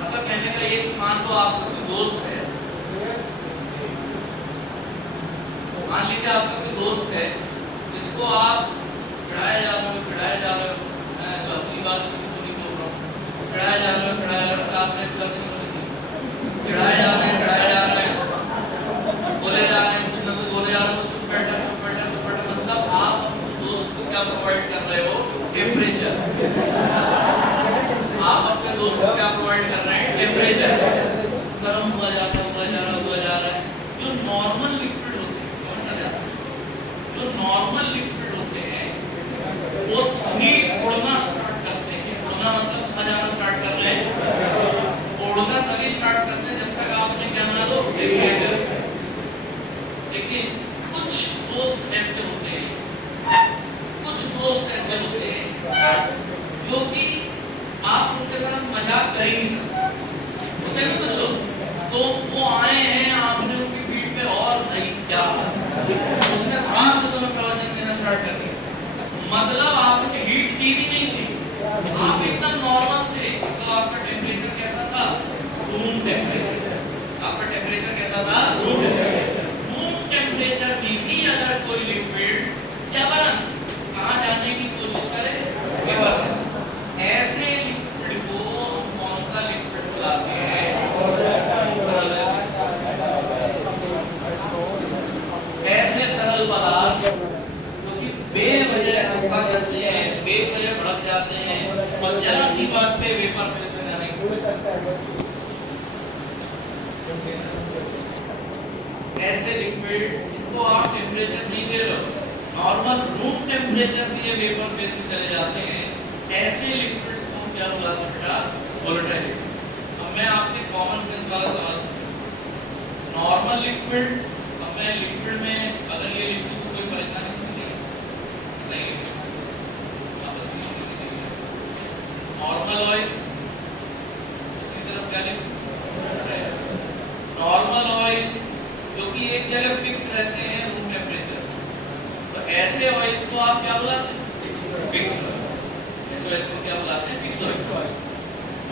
मतलब कहने का ये, मान लो आपका कोई दोस्त है, मान लीजिए आपका कोई दोस्त है जिसको आप चढ़ाए जा रहे हो, मैं तो असली बात तो नहीं बोल रहा हूँ, चढ़ाए जा रहे हो, क्लास में इस बात नहीं बोली, चढ़ाए जा रहे हैं, बोले जा रहे हैं, कुछ ना कुछ बोले जा रहे हो, चुप बैठा, मतलब आप अपने दोस्त को क्या प्रोवाइड कर रहे हो? टेम्परेचर। आप अपने दोस्त को क्या प्रोवाइड कर रहे हैं? टेम्परेचर। गर्म हुआ जा रहा है। जो नॉर्मल लिक्विड होते हैं, समझना ध्यान, जो नॉर्मल लिक्विड होते हैं वो भी उड़ना स्टार्ट करते हैं। उड़ना मतलब कहाँ जाना स्टार्ट कर रहे हैं? उड़ना तभी स्टार्ट करते हैं जब तक आप उन्हें क्या बना दो? टेम्परेचर। लेकिन कुछ दोस्त ऐसे होते हैं जो कि आप उनके साथ मजाक कर ही नहीं सकते। होते हैं कुछ लोग, तो वो आए हैं, आपने उनकी पीठ पे और भाई क्या उसने धड़ाम से तुम्हें प्रवचन देना स्टार्ट कर दिया। मतलब आपने हीट दी भी नहीं थी, आप एकदम नॉर्मल थे। तो आपका टेम्परेचर कैसा था? Room temperature. आपका टेम्परेचर कैसा था? Room temperature. रूम टेम्परेचर में भी अगर कोई लिक्विड जबरन कहाँ जाने की कोशिश करे, वेपर में, ऐसे लिक्विड को कौन सा लिक्विड बुलाते हैं? ऐसे तरल पदार्थ जो कि बेवजह गुस्सा करते हैं, बेवजह भड़क जाते हैं और जरा सी बात पे वेपर में जाने की कोशिश करते हैं। ऐसे लिक्विड इनको आप टेम्परेचर नहीं दे रहे हो, नॉर्मल रूम टेम्परेचर पे ये वेपर फेज में चले जाते हैं, ऐसे लिक्विड्स को हम क्या बुलाते हैं बेटा? वोलेटाइल। अब मैं आपसे कॉमन सेंस वाला सवाल पूछूं, नॉर्मल लिक्विड, अब मैं लिक्विड में अगर ये लिक्विड को कोई परेशानी नहीं है बताइए, नॉर्मल ऑयल दूसरी तरफ क्या लिक्विड, नॉर्मल ऑयल जो कि एक जगह फिक्स रहते हैं रूम टेम्परेचर, तो ऐसे ऑयल्स को आप क्या बुलाते हैं? Fix oil. ऐसे ऑयल्स को क्या बुलाते हैं? Fix oil.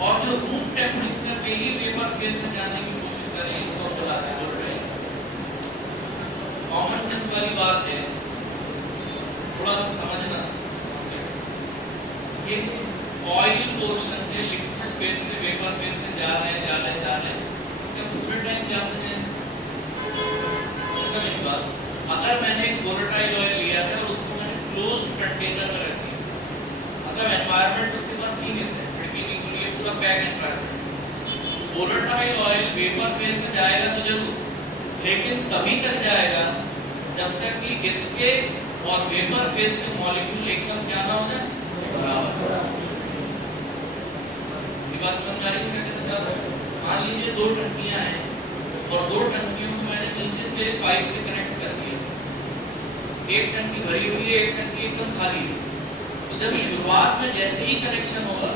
और जो रूम टेम्परेचर पे ही वेपर फेज में जाने की कोशिश करें उनको बुलाते हैं वोलेटाइल। कॉमन सेंस वाली बात है, थोड़ा सा समझना ये ऑयल पोर्शन से लिक्विड फेज से वेपर फेज में जा रहे हैं क्या पूरे टाइम जाते हैं? एक बात, अगर मैंने एक वोलेटाइल ऑयल लिया है और उसको मैंने क्लोज्ड कंटेनर में रख दिया, मतलब एनवायरनमेंट उसके पास सीमित है, खिड़की नहीं खुली है, पूरा pack environment, volatile oil vapour phase में जाएगा तो जरूर, लेकिन तभी तक जाएगा जब तक कि इसके और वेपर फेज के मॉलिक्यूल एकदम क्या ना हो जाए, बराबर। ये बात समझ आ रही है क्या कहना चाह रहा हूं? मान लीजिए दो टंकियां हैं और दो टंकियों को मैंने नीचे से पाइप से कनेक्ट कर दिया, एक टंकी भरी हुई है, एक टंकी एकदम खाली है, तो जब शुरुआत में जैसे ही कनेक्शन होगा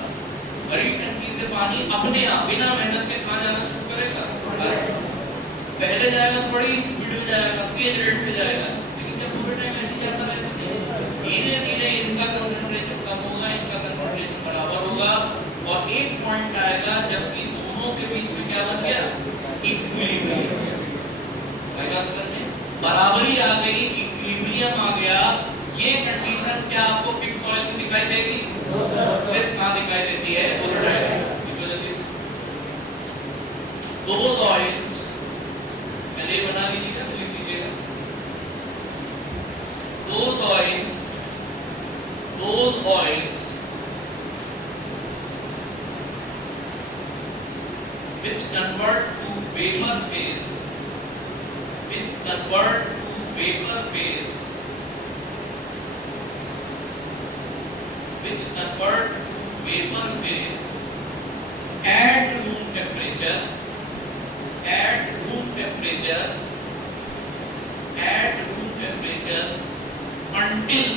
भरी टंकी से पानी अपने आप बिना मेहनत के कहां जाना शुरू करेगा? पहले जाएगा थोड़ी स्पीड में जाएगा, तेज रेट से जाएगा, लेकिन जब पूरे टाइम ऐसे जाता रहेगा धीरे धीरे इनका कंसंट्रेशन कम होगा, इनका कंसंट्रेशन बराबर होगा, और एक पॉइंट आएगा जबकि दोनों के बीच में क्या बन गया? इक्विलिब्रियम। बराबरी आ गई, इक्विलिब्रियम आ गया। ये कंडीशन क्या आपको फिक्स ऑयल में दिखाई देगी? सिर्फ कहां दिखाई देती है? वोलेटाइल। दोज ऑयल्स पहले बना लीजिएगा, तो लिख लीजिएगा those oils which convert to vapor phase, which convert to vapor phase, which convert to vapor phase at room temperature, at room temperature, at room temperature until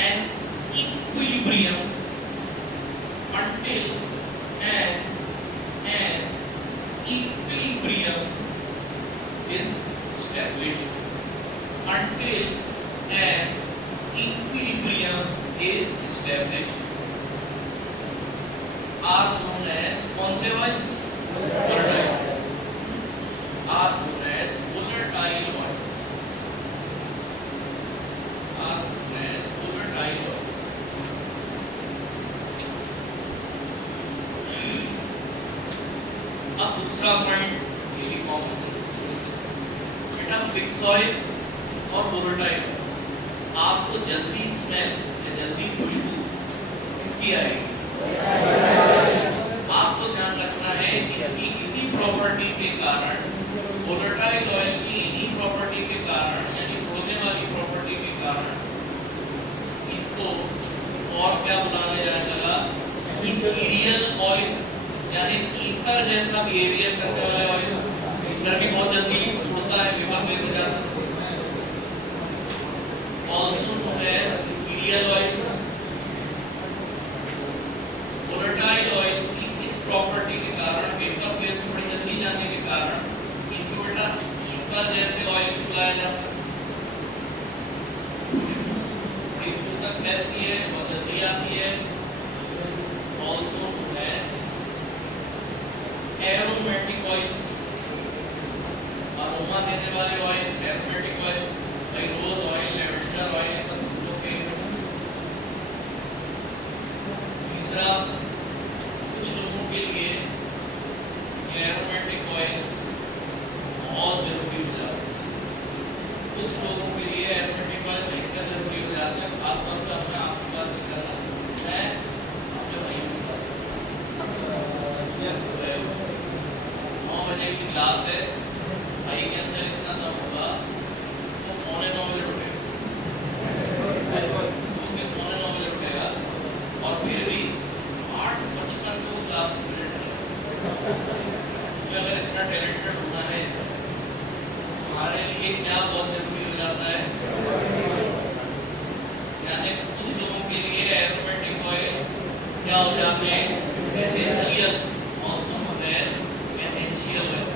an equilibrium, until an equilibrium is established, until an equilibrium is established, are known as कौन से oils? Volatile oils. Are known as volatile oils. Are known as volatile oils. अब दूसरा point ये भी common sense बेटा, fix oil और volatile आपको जल्दी स्मेल या जल्दी खुशबू किसकी आएगी? आपको ध्यान रखना है कि इनकी इसी प्रॉपर्टी के कारण, वोलेटाइल ऑयल की इन्हीं प्रॉपर्टी के कारण, यानी उड़ने वाली प्रॉपर्टी के कारण इनको और क्या बुलाने जाने लगा? इथेरियल ऑयल्स, यानी ईथर जैसा बिहेवियर करने वाले ऑयल। ईथर भी बहुत जल्दी उड़ता है, वेपर फेज में जाता है। Also known as ethereal oils. Volatile oils की इस प्रॉपर्टी के कारण, वेपर फेज में बड़ी जल्दी जाने के कारण इनको बेटा ईथर जैसे ऑयल बुलाया जाता है। खुशबू बड़ी दूर तक फैलती है, बहुत जल्दी आती है। Also known as aromatic oils, aroma देने वाले ऑयल्स, एरोमेटिक ऑयल, भाई रोज ऑयल, लेवेंडर ऑयल, ये सब लोग के। तीसरा, कुछ लोगों के लिए एरोमेटिक ऑयल्स बहुत जरूरी हो जाते हैं, कुछ लोगों के लिए एरोमेटिक ऑयल भयंकर जरूरी हो जाते हैं। खासतौर पर अपने आपकी बात नहीं कर रहा मैं, अपने भाई की बात क्लास है, भाई के अंदर इतना दम होगा कि अगर इतना टैलेंटेड होना है हमारे लिए क्या बहुत जरूरी हो जाता है, यानी कुछ लोगों के लिए एरोमेटिक ऑयल क्या हो जाते हैं, essential, also known as essential oil,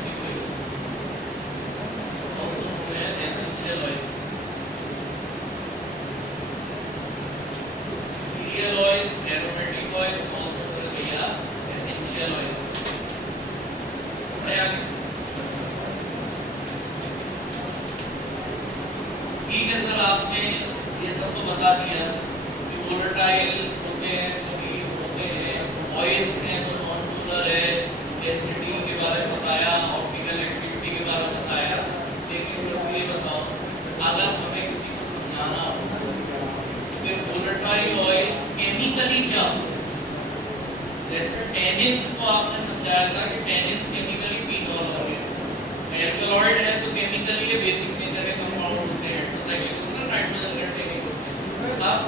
also known as essential oil. Ethereal oils, aromatic oils, also called essential oils. ठीक है सर, आपने ये सब तो बता दिया कि वोलेटाइल होते हैं, स्टील होते हैं, ऑयल्स हैं तो नॉन पोलर है, डेंसिटी के बारे में बताया, ऑप्टिकल एक्टिविटी के बारे में बताया। लेकिन फिर ये बताओ, अगर हमें किसी को समझाना हो कि वोलेटाइल ऑयल केमिकली क्या होता है, जैसे टेनिन्स को आपने समझाया था कि टेनिन्स केमिकली फिनोल हो गया, एल्कलॉइड है तो केमिकली ये बेसिक नेचर के कंपाउंड होते हैं, तो साइक्लिक होते हैं, नाइट्रोजन कंटेनिंग होते हैं। अब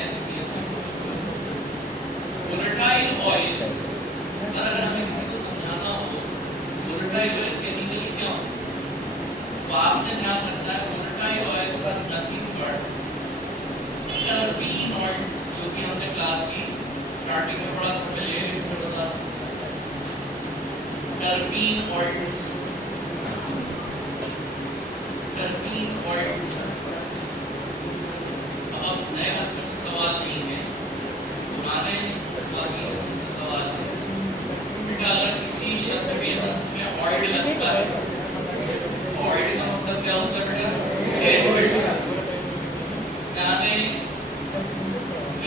ऐसे किया वोलेटाइल ऑयल्स, अगर हमें किसी को समझाना हो वोलेटाइल ऑयल केमिकली क्या होता है, तो आपने ध्यान रखना है volatile oils are nothing but terpene oils, जो कि हमने क्लास की स्टार्टिंग में पढ़ा था, पहले ही पढ़ा था। Terpene oils, terpene oils. अब नए बच्चों से सवाल नहीं है, पुराने टर्पीन से सवाल है। बेटा अगर किसी शब्द के अंत में ऑयल लगता है, ऑयल का मतलब क्या होता है बेटा, डेरिवेटिव, यानी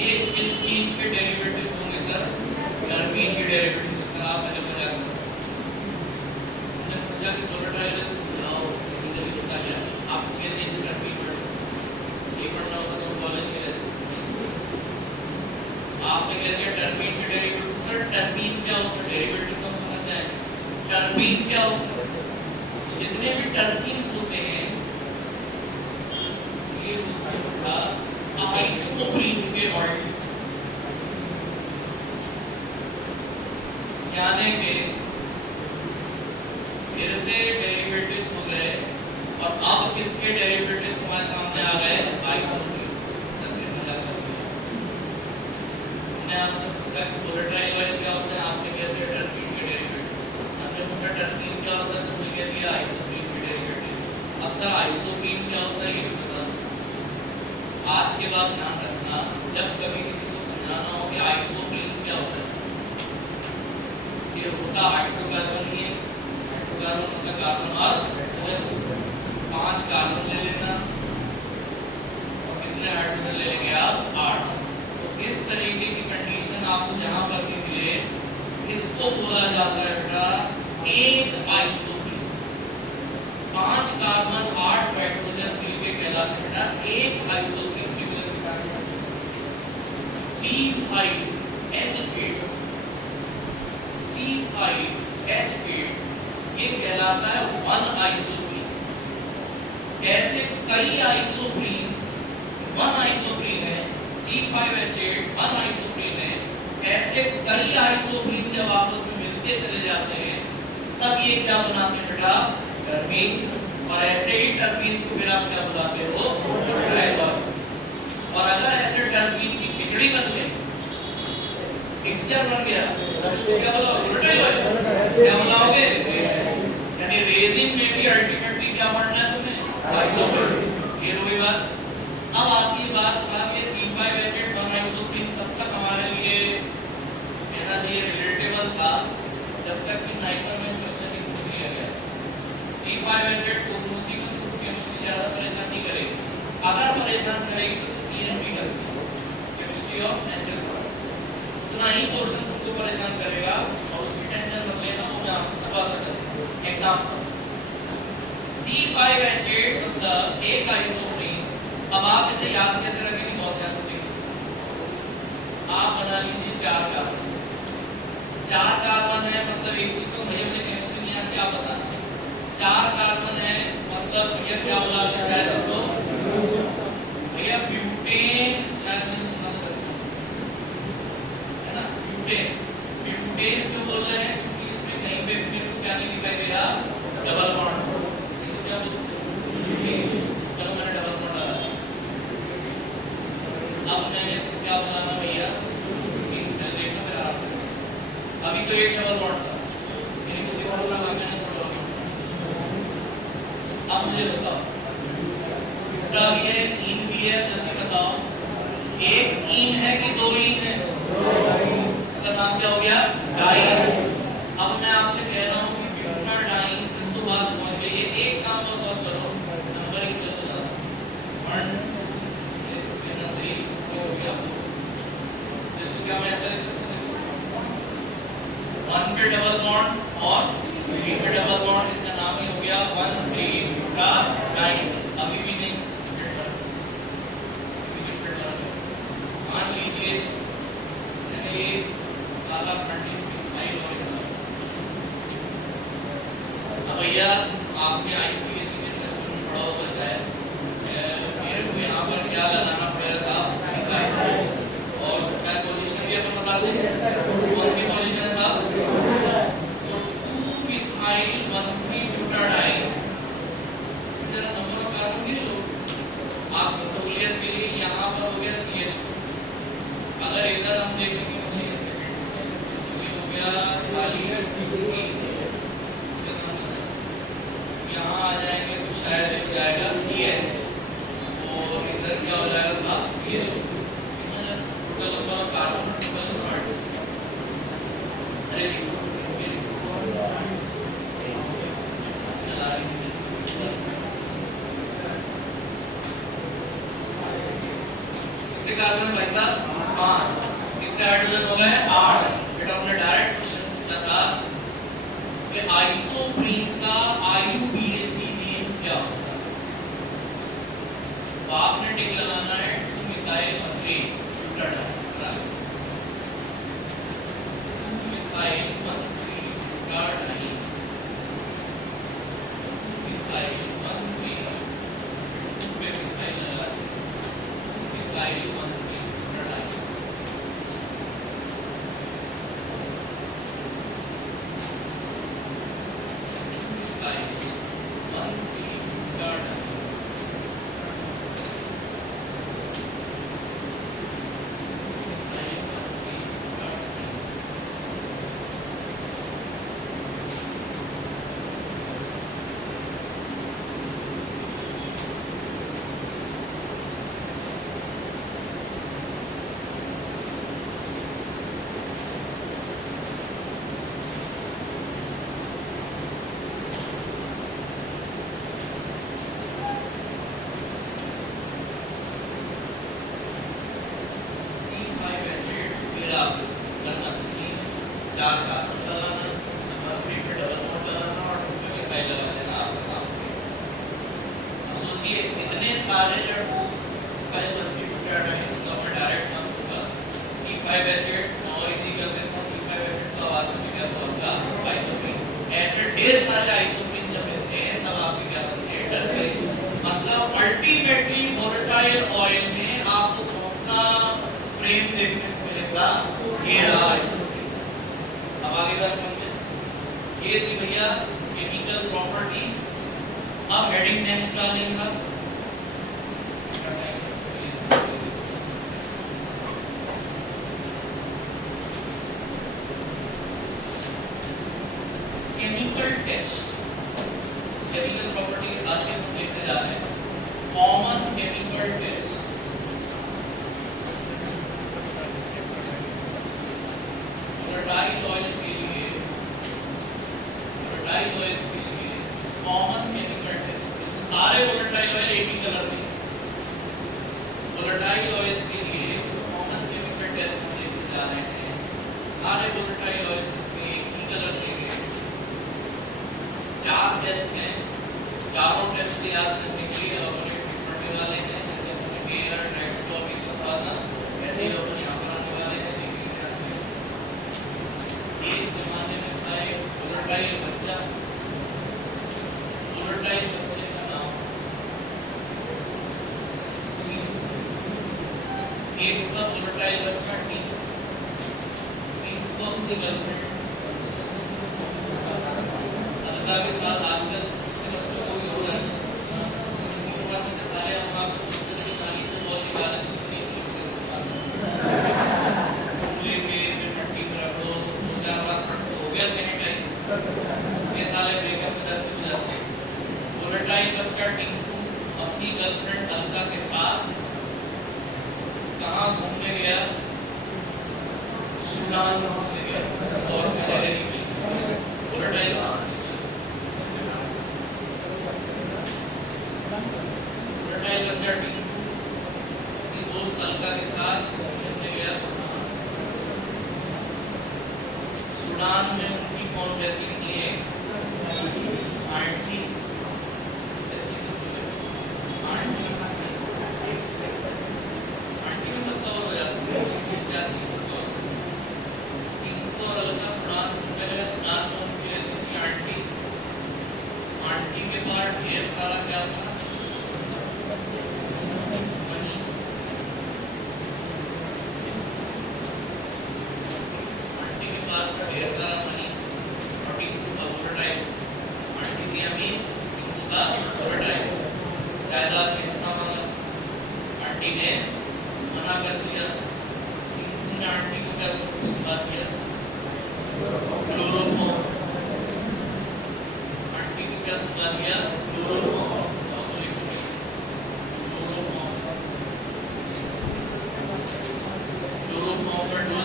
ये किस चीज के डेरिवेटिव होंगे सर, टर्पीन के डेरिवेटिव। सर आपने जब मजाक मैंने पूछा कि वोलेटाइल समझाओ केमिकली होता क्या, आप कहते हैं टर्पीन वर्ड, ये पढ़ना होता तो कॉलेज में रहते, आपने कह दिया टर्पीन के डेरिवेटिव। सर टर्पीन क्या होता है, डेरिवेटिव तो समझते हैं, टर्पीन क्या होता है, जितने भी टर्पीन्स होते हैं ये होता आइसोप्रीन के ऑयल्स, यानी कि फिर से डेरिवेटिव हो गए और अब किसके डेरिवेटिव हमारे सामने आ गए, आइसोप्रीन। हमने आपसे पूछा कि वोलेटाइल ऑयल क्या होता है, आपने कह दिया टर्पीन के डेरिवेटिव। हमने पूछा टर्पीन क्या होता है, तुमने कह दिया आइसोप्रीन के डेरिवेटिव। अब सर आइसोप्रीन क्या होता है ये भी बता दो। आज के बाद ध्यान रखना, जब कभी किसी को समझाना हो कि आइसोप्रीन क्या होता है, ये होता हाइड्रोकार्बन ही है, हाइड्रोकार्बन मतलब कार्बन और 5 कार्बन ले लेना और कितने हाइड्रोजन ले लेंगे आप, 8। तो इस तरीके की कंडीशन आपको जहां पर भी मिले, इसको बोला जाता है बेटा एक आइसोप्रीन। 5 कार्बन 8 हाइड्रोजन मिलके कहलाते हैं बेटा एक आइसोप्रीन। C5H8, C5H8 ये कहलाता है 1 आइसोप्रीन। ऐसे कई आइसोप्रीन्स, 1 आइसोप्रीन है, C5H8 1 आइसोप्रीन है, ऐसे कई आइसोप्रीन जब आपस में मिलते चले जाते हैं तब ये क्या बनाते हैं बेटा, टर्पीन्स। और ऐसे ही टर्पीन्स को फिर आप क्या बुलाते हो, वोलेटाइल। और अगर ऐसे टर्पीन की खिचड़ी बन गई, मिक्सचर बन गया, तो क्या बोलोगे, वोलेटाइल ऑयल। क्या बुलाओगे, यानी रेजिन में भी अल्टीमेटली क्या बनना है तुम्हें, आइसोप्रीन। ये हुई बात। अब आती है बात साहब, ये C5H8 1 आइसोप्रीन तब तक हमारे लिए कहना चाहिए रिलेटेबल था जब तक कि नाइट्रोजन क्वेश्चन ही पूछ लिया गया। C5H8 को दूसरी को तो केमिस्ट्री ज्यादा परेशान नहीं करेगी, अगर परेशान करेगी तो CNP करेगी, केमिस्ट्री ऑफ नेचुरल प्रोडक्ट्स। उतना ही पोर्शन तुमको परेशान करेगा और उसकी टेंशन मत लेना, वो मैं आपको बताता चलूं। एग्जांपल C5H8 मतलब एक आइसोप्रीन। अब आप इसे याद कैसे रखेंगे, बहुत ध्यान से देखिए। आप बना लीजिए 4 कार्बन, 4 कार्बन है मतलब एक चीज तो मुझे केमिस्ट्री नहीं आती, आप बताना। 4 कार्बन है मतलब भैया क्या बोला आपने, शायद इसको भैया ब्यूटेन क्या बनाना भैया, देखो मेरा अभी तो एक डबल बॉन्ड था, मेरी को दिमाग लगा मैंने डबल बॉन्ड। अब मुझे बताओ टूटा भी है, इन भी है, जल्दी बताओ एक इन है कि दो इन है? इसका नाम क्या हो गया? डाइन। अब मैं आपसे कह रहा हूँ कि ब्यूटाडाइन, तो बात समझ गई। एक काम बस और करो, नंबरिंग कर दो, 1 2 3 हो गया। इसको क्या मैं ऐसा लिख सकता हूँ, 1 पे डबल बॉन्ड और 3 पे डबल बॉन्ड, इसका नाम ही हो गया 1 3 ब्यूटाडाइन। अभी भी नहीं, मान लीजिए मैंने काला कंटिन्यू हो गया। अब भैया आपने आईपीएससी के टेस्ट में पढ़ा होगा शायद, मेरे को यहाँ पर क्या लगाना पड़ेगा साहब, और शायद पोजीशन भी अपन बता दें, कौन सी पोजीशन है साहब? तो 2 मिथाइल 1,3 ब्यूटाडाइन। जरा नंबर ऑफ कार्बन गिन लो आपकी सहूलियत के लिए। यहाँ पर हो गया CH, अगर इधर हम देखेंगे मुझे हो गया 40 यहाँ आ जाएंगे तो शायद हो जाएगा CH, और इधर क्या हो जाएगा साहब CH। Total number of carbon, total number, अरे कितने कार्बन भाई साहब? 5। कितने हाइड्रोजन हो गए? 8। बेटा हमने डायरेक्ट क्वेश्चन पूछा था कि आइसोप्रीन का IUPAC नेम क्या होता है? तो आपने टिक लगाना है 2 methyl 1,3 butadiene, 2 methyl 1,3 butadiene, methyl 1,3 पे मिथाइल लगा, methyl 1,3 butadiene. Ultimately volatile oil में आपको कौन सा फ्रेम देखने को मिलेगा? ये रहा आइसोप्रीन। अब आगे बात समझे, ये थी भैया केमिकल प्रॉपर्टी। अब हेडिंग नेक्स्ट का लेंगे, केमिकल टेस्ट। केमिकल प्रॉपर्टी के साथ ही हम देखते जा रहे हैं common chemical test. Volatile oil के लिए, वोलेटाइल ऑयल्स के लिए कॉमन केमिकल टेस्ट, इसमें सारे वोलेटाइल ऑयल एक ही कलर में। वोलेटाइल ऑयल्स के लिए कॉमन केमिकल टेस्ट हम देखते जा रहे हैं। सारे वोलेटाइल ऑयल्स इसमें एक ही कलर के लिए 4 टेस्ट हैं। चारों टेस्ट को याद करने के लिए अपने पढ़ने वाले हैं, जैसे अपने केयर डायरेक्ट ऑफिस पढ़ा था, ऐसे ही लोग यहाँ पर आने वाले हैं। एक जमाने में था एक वोलेटाइल बच्चा, वोलेटाइल बच्चे का नाम एक था वोलेटाइल बच्चा टीनू को अपनी गर्लफ्रेंड अलका के साथ आजकल बच्चों को भी हो रहा है के सारे हम आप नाली से बहुत निकाले सूडान ले गया और मलेरिया निकली वोलेटाइल कल्चर टीम दोस्त अलका के साथ ले गया सूडान में उनकी कौन रहती थी आंटी आंटी में सब कवर हो जाता है उसकी जाति में सब कवर इनको और अलका सूडान पहले सूडान में उनकी रहती थी आंटी आंटी के बाद ढेर सारा क्या था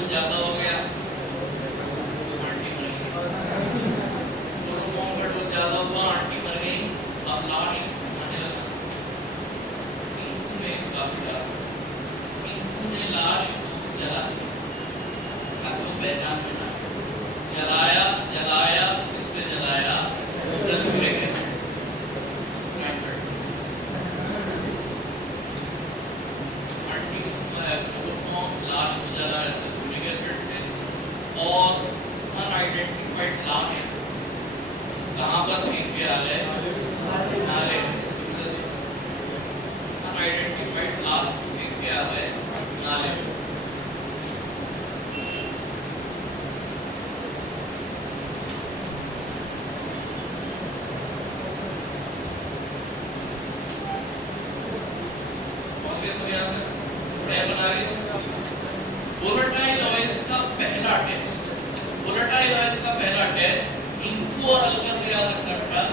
ज्यादा हो गया आंटी मर गई क्लोरोफॉर्म का डोज ज्यादा हुआ आंटी मर गई अब लाश आने लगा इनको ने काफी डाला इनको ने लाश को जला दिया आपको पहचान में ना जलाया किससे जलाया सल्फ्यूरिक एसिड आंटी को सुनाया क्लोरोफॉर्म लाश को जलाया और अनआइडेंटिफाइड लाश कहां पर फेंक के आ गए नाले अनआइडेंटिफाइड लाश को फेंक के आ गए नाले कांग्रेस में यहां तक बना रहे वोलेटाइल ऑयल्स का पहला टेस्ट इनको और अलका से याद रखना बेटा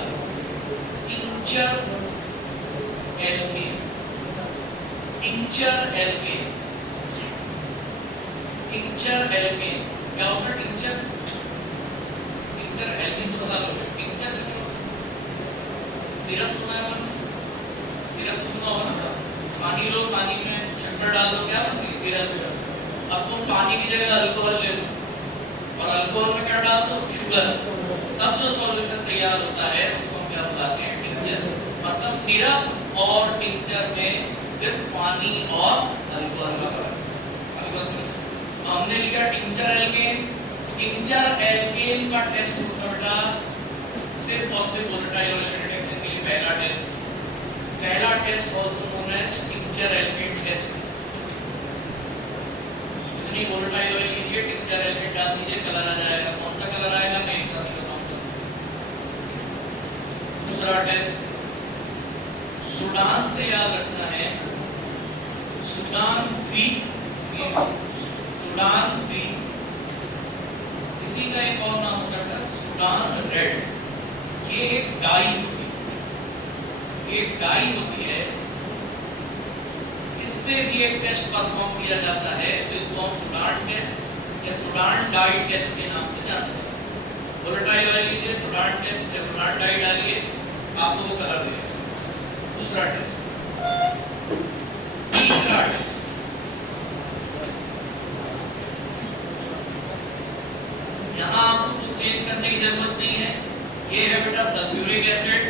टिंचर एल्केन क्या होता है टिंचर एल्केन तो बता लो टिंचर सिरप सुना है आपने सिरप तो सुना होगा ना पानी लो पानी में शक्कर डाल दो क्या बनती है सिरप अब तुम पानी की जगह अल्कोहल ले लो और अल्कोहल में क्या डाल दो शुगर तब जो सॉल्यूशन तैयार होता है उसको हम क्या बुलाते हैं टिंचर मतलब सिरप और टिंचर में सिर्फ पानी और अल्कोहल का फर्क अभी बस हमने लिखा टिंचर एल्केन का टेस्ट होता बेटा सिर्फ और सिर्फ वोलेटाइल ऑयल डिटेक्शन के लिए पहला test also known as tincture alkane test नहीं वोलेटाइल ऑयल लीजिए टिंचर एल्केन डाल दीजिए कलर आ जाएगा कौन सा कलर आएगा मैं एक साथ बताऊंगा दूसरा टेस्ट सूडान से याद रखना है सूडान 3 इसी का एक और नाम होता है सूडान रेड ये एक डाई होती है इससे भी एक टेस्ट परफॉर्म किया जाता है तो इसको हम सूडान टेस्ट या सूडान डाई टेस्ट के नाम से जानते हैं वोलेटाइल ऑयल लीजिए सूडान टेस्ट या सूडान डाई डालिए आपको वो कलर देगा दूसरा टेस्ट तीसरा टेस्ट यहां आपको कुछ चेंज करने की जरूरत नहीं है ये है बेटा सल्फ्यूरिक एसिड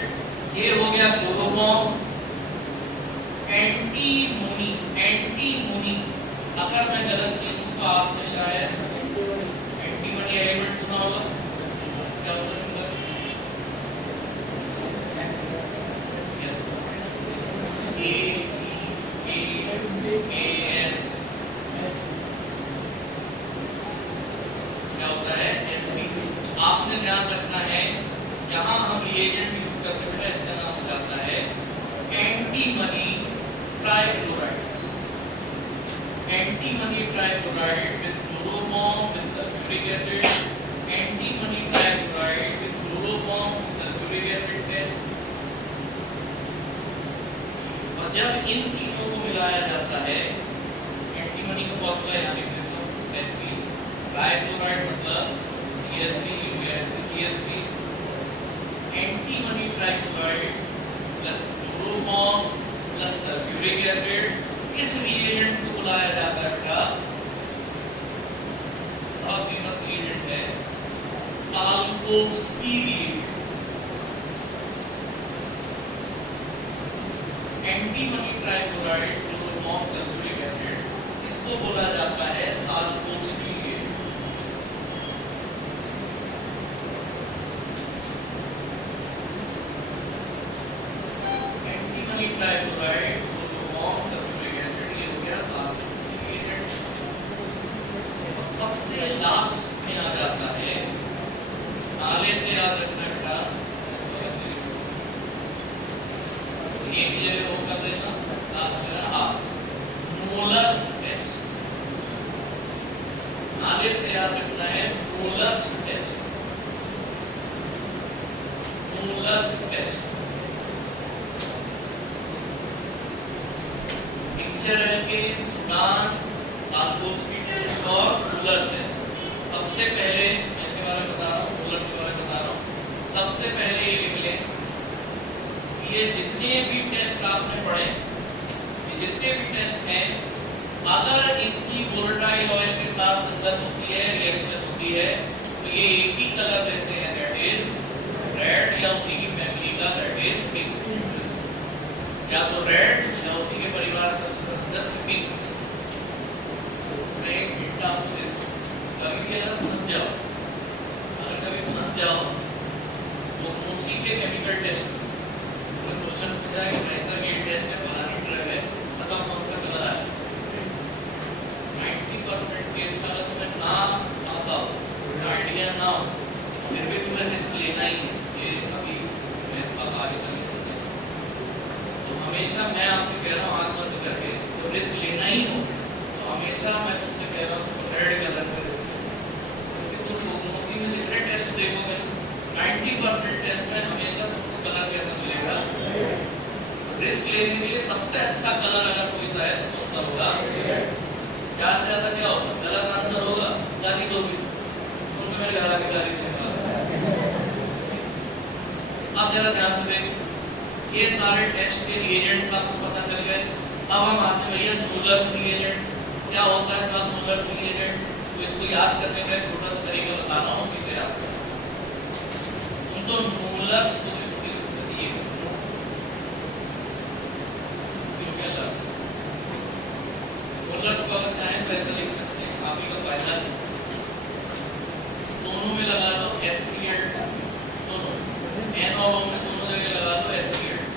ये हो गया क्लोरोफॉर्म एंटीमोनी अगर मैं गलत नहीं हूं तो आपने शायद एंटीमोनी एलिमेंट सुना होगा क्या होता है सिंबल AS क्या होता है Sp आपने ध्यान रखना है यहां हम रिएजेंट यूज करते हैं इसका नाम हो जाता है antimony trichloride with chloroform with sulfuric acid antimony trichloride with chloroform with sulfuric acid test और जब इन तीनों को मिलाया जाता है एंटीमनी का फॉर्मूला यहां लिख देता हूं Sp ट्राइक्लोराइड मतलब CH3 CH3 antimony trichloride plus chloroform plus sulphuric acid, इस रिएजेंट को बुलाया जाता है बेटा, बहुत फेमस रिएजेंट है Salkowski reagent. Antimony trichloride chloroform sulphuric acid, इसको बोला जाता है Salkowski reagent. Antimony trichloride chloroform sulphuric acid, ये हो गया साल्कोव्स्की रिएजेंट। और सबसे लास्ट में आ जाता है, नाले से याद रखना बेटा, एक जगह वो कर देना लास्ट में ना, हाँ, मोलर्स टेस्ट। नाले से याद रखना है Moller's test, Moller's test. Picture है कि सुडान, साल्कोव्स्की टेस्ट और मोलर्स टेस्ट। सबसे पहले इसके बारे में बता रहा हूँ, मोलर्स के बारे में बता रहा हूँ। सबसे पहले ये लिख लें, ये जितने भी टेस्ट आपने पढ़े, ये जितने भी टेस्ट हैं, अगर इनकी वोलेटाइल ऑयल के साथ संगत होती है, रिएक्शन होती है, तो ये एक ही कलर देते हैं, दैट इज रेड, या उसी की फैमिली का, दैट इज पिंक। या तो रेड या उसी के परिवार का दूसरा सदस्य पिंक। मैं एक हिंट आपको दे दूं, कभी भी अगर फंस जाओ, अगर कभी फंस जाओ तो उसी के केमिकल टेस्ट क्वेश्चन पूछा है कि ऐसा ये टेस्ट है, फलानी ड्रग है, बताओ कौन सा कलर है। 90% केस का अगर तुम्हें नाम आता हो, आइडिया ना हो, फिर भी तुम्हें रिस्क लेना ही है, ये अभी मैं अब आगे चलने सकते हैं। तो हमेशा मैं आपसे कह रहा हूँ, आंख बंद करके, तो रिस्क लेना ही हो तो हमेशा मैं तुमसे कह रहा हूँ रेड कलर में रिस्क लो, क्योंकि तुम प्रोग्नोसिस में जितने टेस्ट देखोगे 90% टेस्ट में हमेशा तुमको कलर कैसा मिलेगा। रिस्क लेने के लिए सबसे अच्छा कलर अगर कोई सा है तो कौन सा होगा, क्या से ज्यादा क्या होगा, गलत आंसर होगा, गाली दोगे, कौन सा मेरे घर आके गाली देगा। अब जरा ध्यान से देखो, ये सारे टेस्ट के रिएजेंट्स आपको पता चल गए। अब हम आते हैं भैया मोलर्स रिएजेंट, क्या होता है साहब मोलर्स रिएजेंट। तो इसको याद करने का एक छोटा सा तरीका बता रहा हूँ, उसी से याद करना। तुम तो मोलर्स को ये मोलर्स को अगर चाहें तो ऐसा लिख सकते हैं, आप ही का फायदा है। दोनों में लगा दो HCl2, दोनों N और O में दोनों जगह लगा दो HCl2,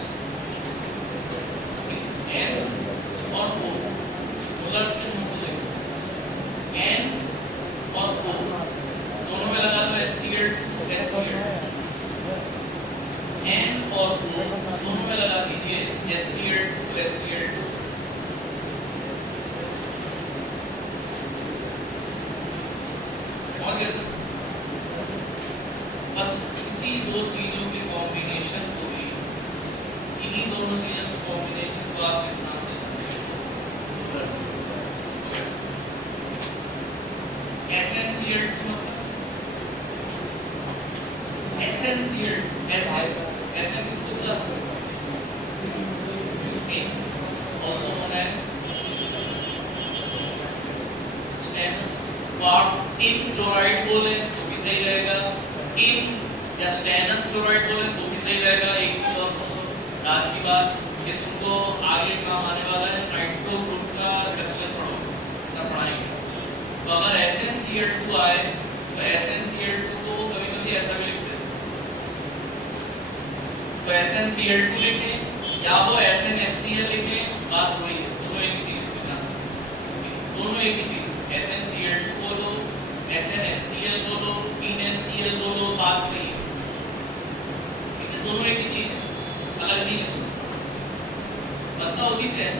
N और O। मोलर्स के मुंह को देखो, N और O दोनों में लगा दो HCl2, N और O दोनों में लगा दीजिए HCl2। बस इसी दो चीजों के कॉम्बिनेशन को भी, इन्हीं दोनों चीजों के कॉम्बिनेशन को आप इस नाम से SnCl2 मतलब SnCl2, SN किसको बोला, also known as stannous। आप टिन क्लोराइड बोले तो भी सही रहेगा, टिन या स्टैनस क्लोराइड बोले तो भी सही रहेगा। एक चीज और आज की बात, ये तुमको आगे काम आने वाला है, नाइट्रो ग्रुप का रिडक्शन पढ़ो तब पढ़ाएंगे। तो अगर SnCl2 आए तो SnCl2 को वो कभी-कभी ऐसा भी लिखते हैं, तो SnCl2 लिखें या वो SnHCl लिखें, बात वही है, दोनों एक ही चीज है, दोनों एक ही चीज। SnCl2 बोलो, SnHCl बोलो, TnCl बोलो, बात वही है, ठीक है, दोनों एक ही चीज है, अलग नहीं है, बदला उसी से है।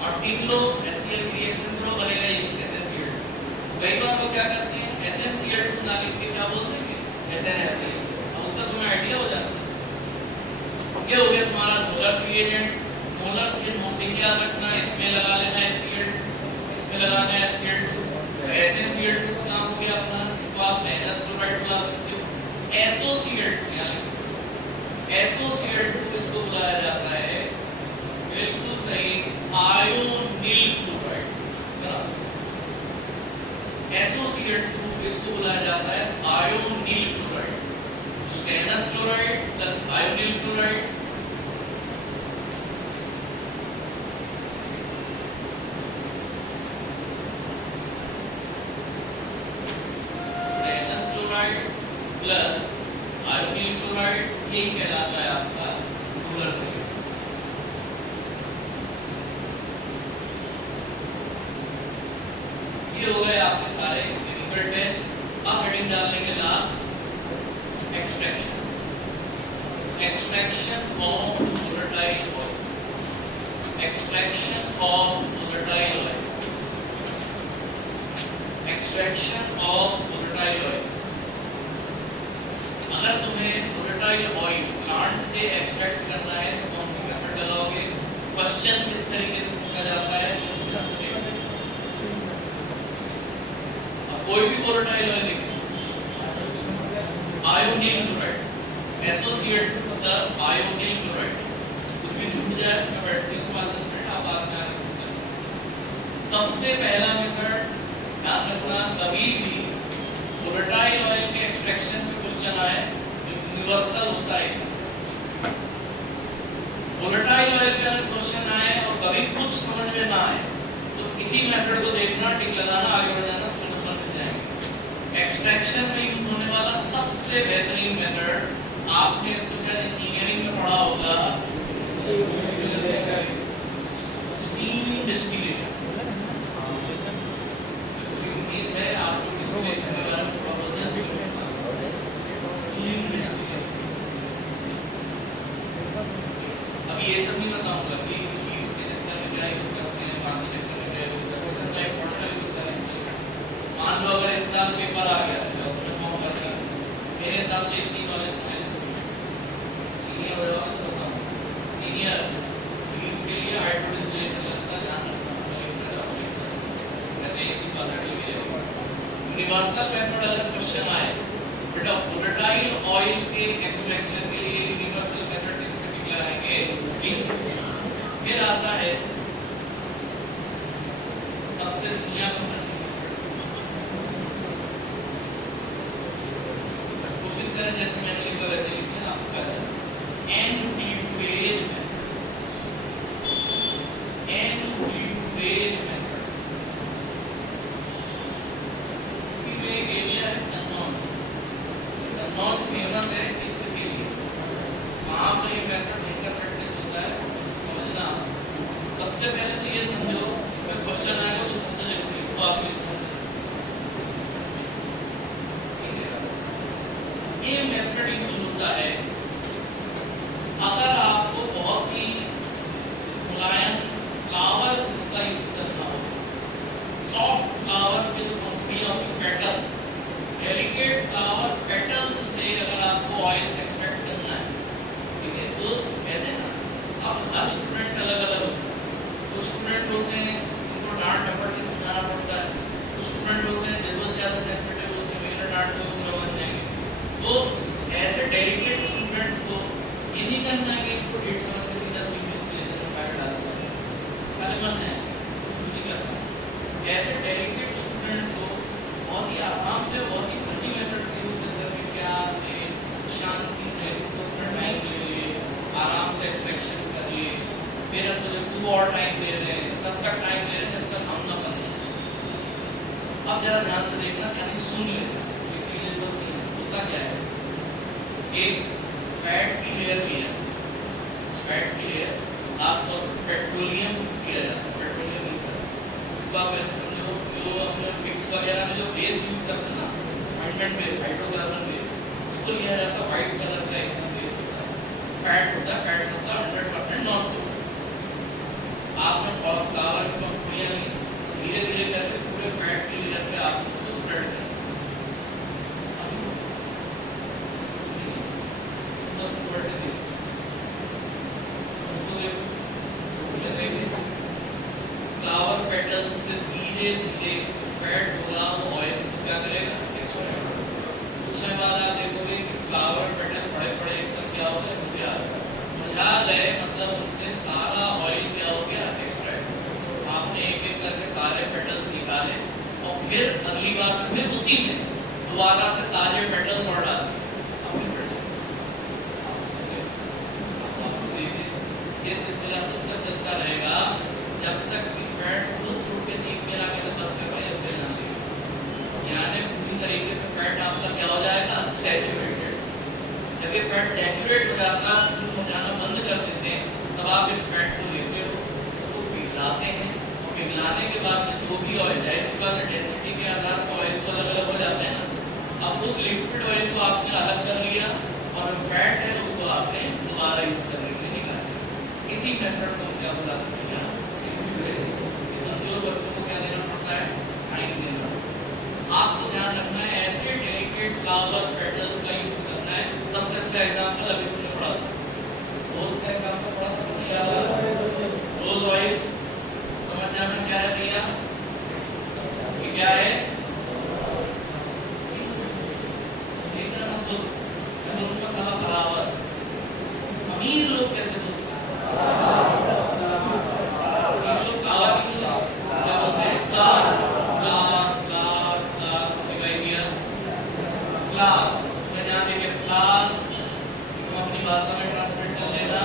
और टिन लो, HCl की रिएक्शन करो, बनेगा ये SnCl2। कई बार वो क्या करते हैं, SnCl2 ना लिख के क्या बोल देंगे, SnHCl। अब उसका तुम्हें आइडिया हो जाता है। ये हो गया तुम्हारा मोलर्स रिएजेंट। मोलर्स के नोसिंग याद रखना, इसमें लगा लेना HCl, इसमें लगाना है HCl2। SnCl2 का काम SiO2 इसको बुलाया जाता है आयोनील क्लोराइड। स्टेनस क्लोराइड प्लस आयोनील क्लोराइड प्लस आयोनील क्लोराइड, यही कहलाता है आपका रूलर सिलिकॉन। ये हो गए आपके सारे केमिकल टेस्ट। अब हेडिंग डाल लेंगे last extraction. Extraction of volatile oil. Extraction of volatile oil. Extraction of volatile oil. अगर तुम्हें वोलेटाइल ऑयल प्लांट से एक्सट्रैक्ट करना है तो कौन सी मेथड लगाओगे? क्वेश्चन किस तरीके से पूछा जाता है? अब कोई भी वोलेटाइल ऑयल लिखो, आयोनील क्लोराइड, एसोसिएट मतलब आयोनील क्लोराइड। कुछ भी छूट जाए मैं बैठती हूँ 5-10 मिनट, आप बाद में आके पूछ सकते। सबसे पहला मेथड ध्यान रखना, कभी भी वोलेटाइल ऑयल के एक्सट्रैक्शन में क्वेश्चन आए यूनिवर्सल होता है। वोलेटाइल ऑयल पे अगर क्वेश्चन आए और कभी कुछ समझ में ना आए तो इसी मेथड को देखना, टिक लगाना, आगे बढ़ जाना, तो नंबर मिल जाएंगे। एक्सट्रैक्शन में यूज होने वाला सबसे बेहतरीन मेथड, आपने इसको शायद इंजीनियरिंग में पढ़ा होगा, स्टीम डिस्टिलेशन। उम्मीद है आपको डिस्टिलेशन के बारे में पता होगा। स्टीम डिस्टिलेशन, अब ये सब नहीं बताऊंगा कि लीव्स के चक्कर में क्या यूज करते हैं, पानी के चक्कर में क्या यूज करते हैं, कितना इंपॉर्टेंट है यूज करेंगे। मान लो अगर इस साल पेपर आ गया तो फॉर्म करके मेरे हिसाब से इतनी नॉलेज है, सीनियर हो जाओगे तो बताऊंगा। सीनियर लीव्स के लिए हाइड्रो डिस्टिलेशन लगता है, ध्यान रखना। ऐसे इसी बात है। यूनिवर्सल मेथड अगर क्वेश्चन आए बेटा वोलेटाइल ऑयल के एक्सट्रैक्शन के लिए यूनिवर्सल मेथड डिस्क्रिप्टिव लगाएंगे, फिर आता है सबसे दुनिया का कोशिश करें जैसे मैंने लिखा वैसे लिखिए ना, आपको पता है एनफ्ल्यूरेज मेथड। एरिया है नॉन फेमस है इत्र के लिए, वहाँ पर ये मेथड इनका प्रैक्टिस होता है, उसको समझना। सबसे पहले तो ये समझो, इसमें क्वेश्चन आएगा तो सबसे जरूरी वो आप ये समझो। ये मेथड यूज होता है अगर आपको बहुत ही मुलायम फ्लावर्स इसका यूज करना हो, सॉफ्ट फ्लावर्स के जो पंखुड़ियाँ होती हैं, पेटल्स, डेलिकेट फ्लावर पेटल्स से अगर आपको ऑयल एक्सट्रैक्ट करना है, ठीक है, तो कहते हैं ना, अब हर स्टूडेंट अलग अलग होता है। कुछ स्टूडेंट होते हैं उनको डांट डपट के समझाना पड़ता है, कुछ स्टूडेंट होते हैं जरूरत से ज़्यादा सेंसिटिव होते हैं, मेरा डांट दो पूरा बन जाएंगे। तो ऐसे डेलिकेट स्टूडेंट्स को ये नहीं करना है कि इनको डेट समझ के सीधा स्टीम डिस्टिलेशन में बैठ डाल दो, सारे मन है कुछ नहीं करना। ऐसे डेलिकेट स्टूडेंट्स को बहुत ही आराम से, बहुत ही फजी मेथड यूज करके प्यार से, शांति से, अपना टाइम ले लिए, आराम से एक्सट्रैक्शन कर लिए। फिर हम तो जब और टाइम दे रहे हैं, तब तक टाइम दे रहे हैं जब तक हम ना बंद। अब जरा ध्यान से देखना, खाली सुन लेना, होता क्या है, एक फैट की लेयर भी है, फैट की लेयर खासतौर पर पेट्रोलियम किया जाता है, पेट्रोलियम इस बात वैसे समझो जो अपने मिक्स वगैरह में जो बेस यूज करते हैं ना, ऑइंटमेंट बेस, हाइड्रोकार्बन बेस, उसको लिया जाता है, व्हाइट कलर का एक बेस होता है, फैट होता है, फैट मतलब 100% नॉन फ्लोर। आपने फ्लावर की पंखुड़ियाँ ली, धीरे धीरे करके पूरे फैट की लेयर पे आप उसको स्प्रेड करें। फ्लावर पेटल्स से धीरे धीरे फैट होगा, वो ऑयल्स को क्या करेगा, एक्सट्रैक्ट। कुछ समय बाद आप देखोगे कि फ्लावर पेटल बड़े बड़े एकदम क्या हो गए, मुरझा गए, मतलब उनसे सारा ऑयल क्या हो गया, एक्सट्रैक्ट। आपने एक एक करके सारे पेटल्स निकाले और फिर अगली बार से फिर उसी में दोबारा से ताजे पेटल्स और डाल ये सिलसिला तब तक चलता रहेगा जब तक कि फैट खुद टूट के चीख के लाके तो बस में भाई अब जान लेगा, यानी पूरी तरीके से फैट आपका क्या हो जाएगा, सैचुरेटेड। जब ये फैट सैचुरेट हो जाता है, खून में जाना बंद कर देते हैं, तब आप इस फैट को लेते हो, इसको पिघलाते हैं, और पिघलाने के बाद में जो भी ऑयल है, इसके बाद डेंसिटी के आधार पर ऑयल तो अलग अलग हो जाते हैं ना। अब उस लिक्विड ऑयल को आपने अलग कर लिया और फैट है उसको आपने दोबारा यूज करने के लिए निकाल दिया। इसी मेथड को क्या बुलाते हैं, कमजोर बच्चों को क्या देना पड़ता है, टाइम देना। आपको ध्यान रखना है ऐसे डेलिकेट फ्लावर पेटल्स का यूज करना है। सबसे अच्छा एग्जांपल अभी तुमने पढ़ा था, रोज का एग्जांपल पढ़ा था तुमने, याद आ? रोज ऑयल समझ जाना क्या है भैया, ये क्या है, फ्लावर। अमीर लोग कैसे बोलते हैं, भाषा में ट्रांसलेट कर लेना,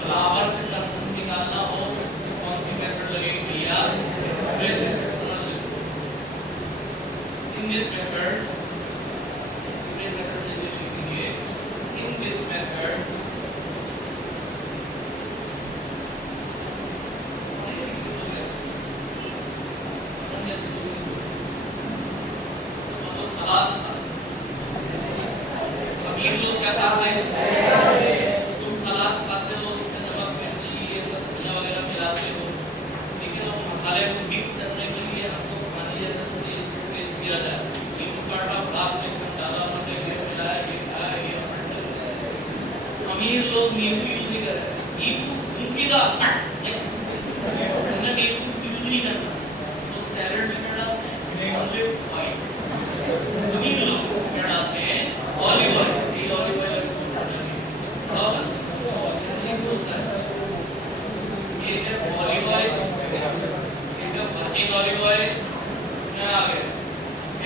फ्लावर से टर्म निकालना, और कौन सी मेथड लगेगी भैया, इन दिस मेथड लिखेंगे, इन दिस मेथड सलाद लोग क्या खाते हैं, तुम सलाद खाते हो उसमें नमक मिर्ची ये सब धनिया वगैरह मिलाते हो, लेकिन अब मसाले को मिक्स करने के लिए हमको पानी जैसा टेस्ट किया जाए, नींबू काटा भाग से डाला हमने ये मिलाया ये खाया ये। अमीर लोग नींबू यूज नहीं कर रहे, नींबू उनका नींबू यूज नहीं करना, तो सैलेड में क्या डालते हैं, ऑलिव ऑयल। अमीर लोग क्या डालते हैं, ऑलिव ऑयल। ऑलिव ऑयल क्या आ गया,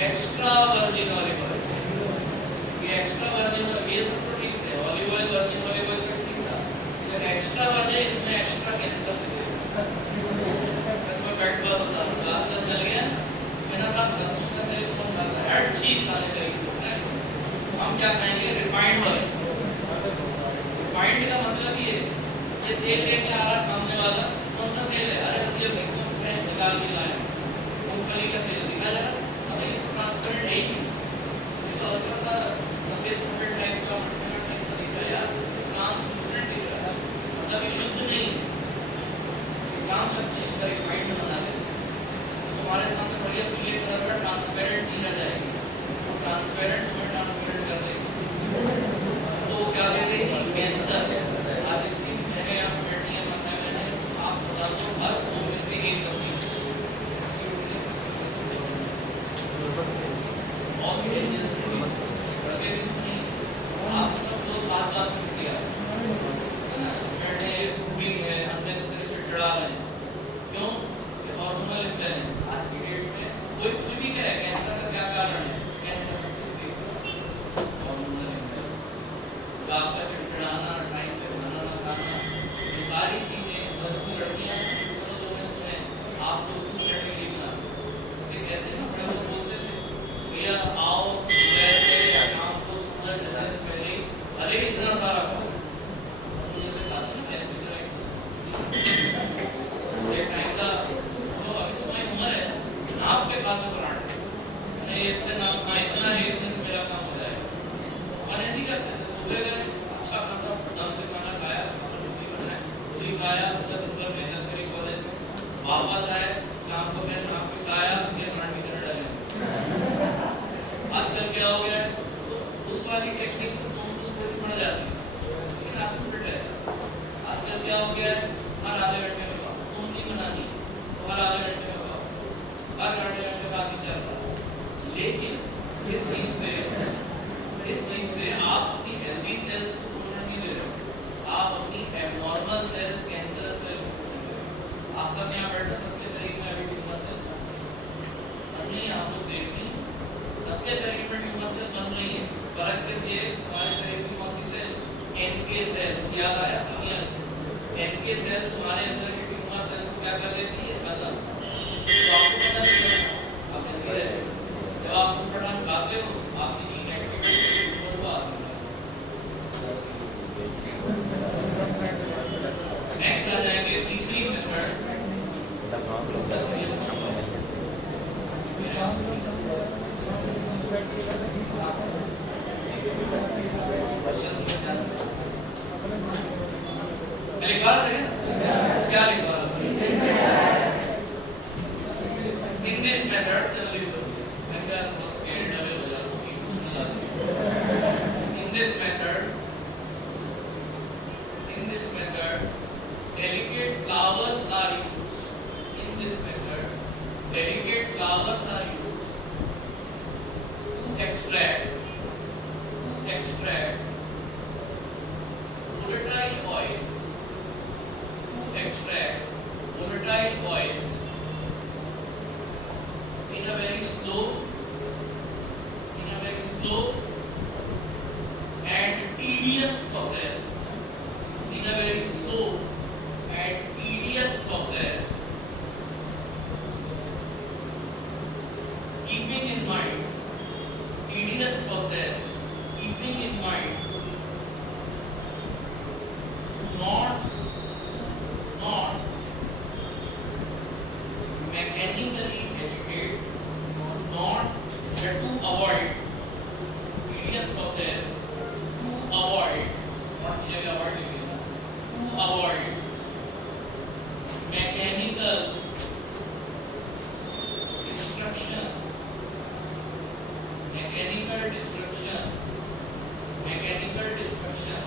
एक्स्ट्रा वर्जिन ऑलिव ऑयल। ये एक्स्ट्रा वर्जिन ये सब तो ठीक है, olive oil virgin olive oil तो ठीक था, लेकिन एक्स्ट्रा वर्जिन में एक्स्ट्रा कैंसर दे देगा। मैं फैट बात बता रहा हूं, आजकल चल गया मेरा साथ सरसों का तेल कौन खाता है, हर चीज साले करेगी। हम क्या खाएंगे, रिफाइंड ऑयल। रिफाइंड का मतलब ये तेल लेके आ रहा सामने वाला, कौन सा तेल है, अरे ये एकदम फ्रेश निकाल के लाया, मूंगफली का तेल दिखा जा रहा, अरे ये तो ट्रांसपेरेंट है ही नहीं, ये तो हल्का सा सफेद सफेद टाइप का मटका टाइप का दिख रहा है यार, ट्रांसपेरेंट दिख रहा है, मतलब ये शुद्ध नहीं है। काम करते हैं इसका रिफाइंड बना दे, तुम्हारे सामने बढ़िया पीले कलर का ट्रांसपेरेंट चीज आ जाएगी, वो ट्रांसपेरेंट में ट्रांसपेरेंट कर देगी, तो वो क्या दे देगी, कैंसर। आज इतनी मैंने यहाँ बैठी है माता मैंने आप बता दो हर दो में से एक बची बहुत डेंजरस है, आप सब लोग बात बात में घुसे है ना, बैठे कूलिंग है, अननेसेसरी चिड़चिड़ा रहे हैं, क्यों, हार्मोनल इम्बैलेंस। आज की डेट में कोई कुछ भी करे, कैंसर का क्या कारण है, कैंसर का सिर्फ हार्मोनल इम्बैलेंस। जो आपका चिड़चिड़ाना, टाइम पे खाना ना खाना, ये सारी चीजें बस में लड़कियां लोगों ने सुने, आप लोग कुछ स्ट्रेटेजी बना, ये कहते हैं ना, बड़े लोग बोलते थे भैया आओ बैठे शाम को सूरज ढलने से पहले, अरे इतना सारा खाओ, मुझे से खाते हैं कैसे करें, ये टाइम का तो अभी तो मैं उम्र है नाप के खा दो पराठे, नहीं इससे नाप ना इतना है, इतने से मेरा काम हो जाएगा। और ऐसे करते हैं, सुबह गए अच्छा खासा दम से खाना खाया, पूरी खाया, मतलब मेहनत करी कॉलेज में, वापस आए शाम को मैंने नाप के खाया, ये सांड की तरह डाले। आजकल क्या हो गया है, तो उस वाली टेक्निक से तुम कुछ बढ़ जाती है, लेकिन आदमी फिट है। आजकल क्या हो गया है, हर आधे घंटे में खाओ, तुम नहीं बनानी तो हर आधे घंटे में खाओ, हर आधे घंटे बाद ही चल रहा है। लेकिन इस चीज से आप अपनी हेल्दी सेल्स को पोषण नहीं दे रहे हो, आप अपनी एबनॉर्मल सेल्स, कैंसरस सेल्स को पोषण दे रहे हो। आप सब यहाँ बैठे, सबके शरीर में अभी ट्यूमर सेल, याद आया सीनियर एनके सेल तुम्हारे अंदर के ट्यूमर सेल्स को क्या कर देती है खत्म। तो आपको पता नहीं चलता आप जल्दी रहते हो। जब आप फटाफट खाते हो आपकी जीन एक्टिविटी ऊपर वो आती है। नेक्स्ट आ जाएंगे तीसरी मेथड लिखवा रहे थे क्या लिखवा इन दिस मेथड मैं क्या डबल हो जाता in this method delicate flowers are used in this method delicate flowers are used to extract volatile oils in a very slow and tedious process keeping in mind not mechanically agitate to avoid tedious process to avoid mechanical destruction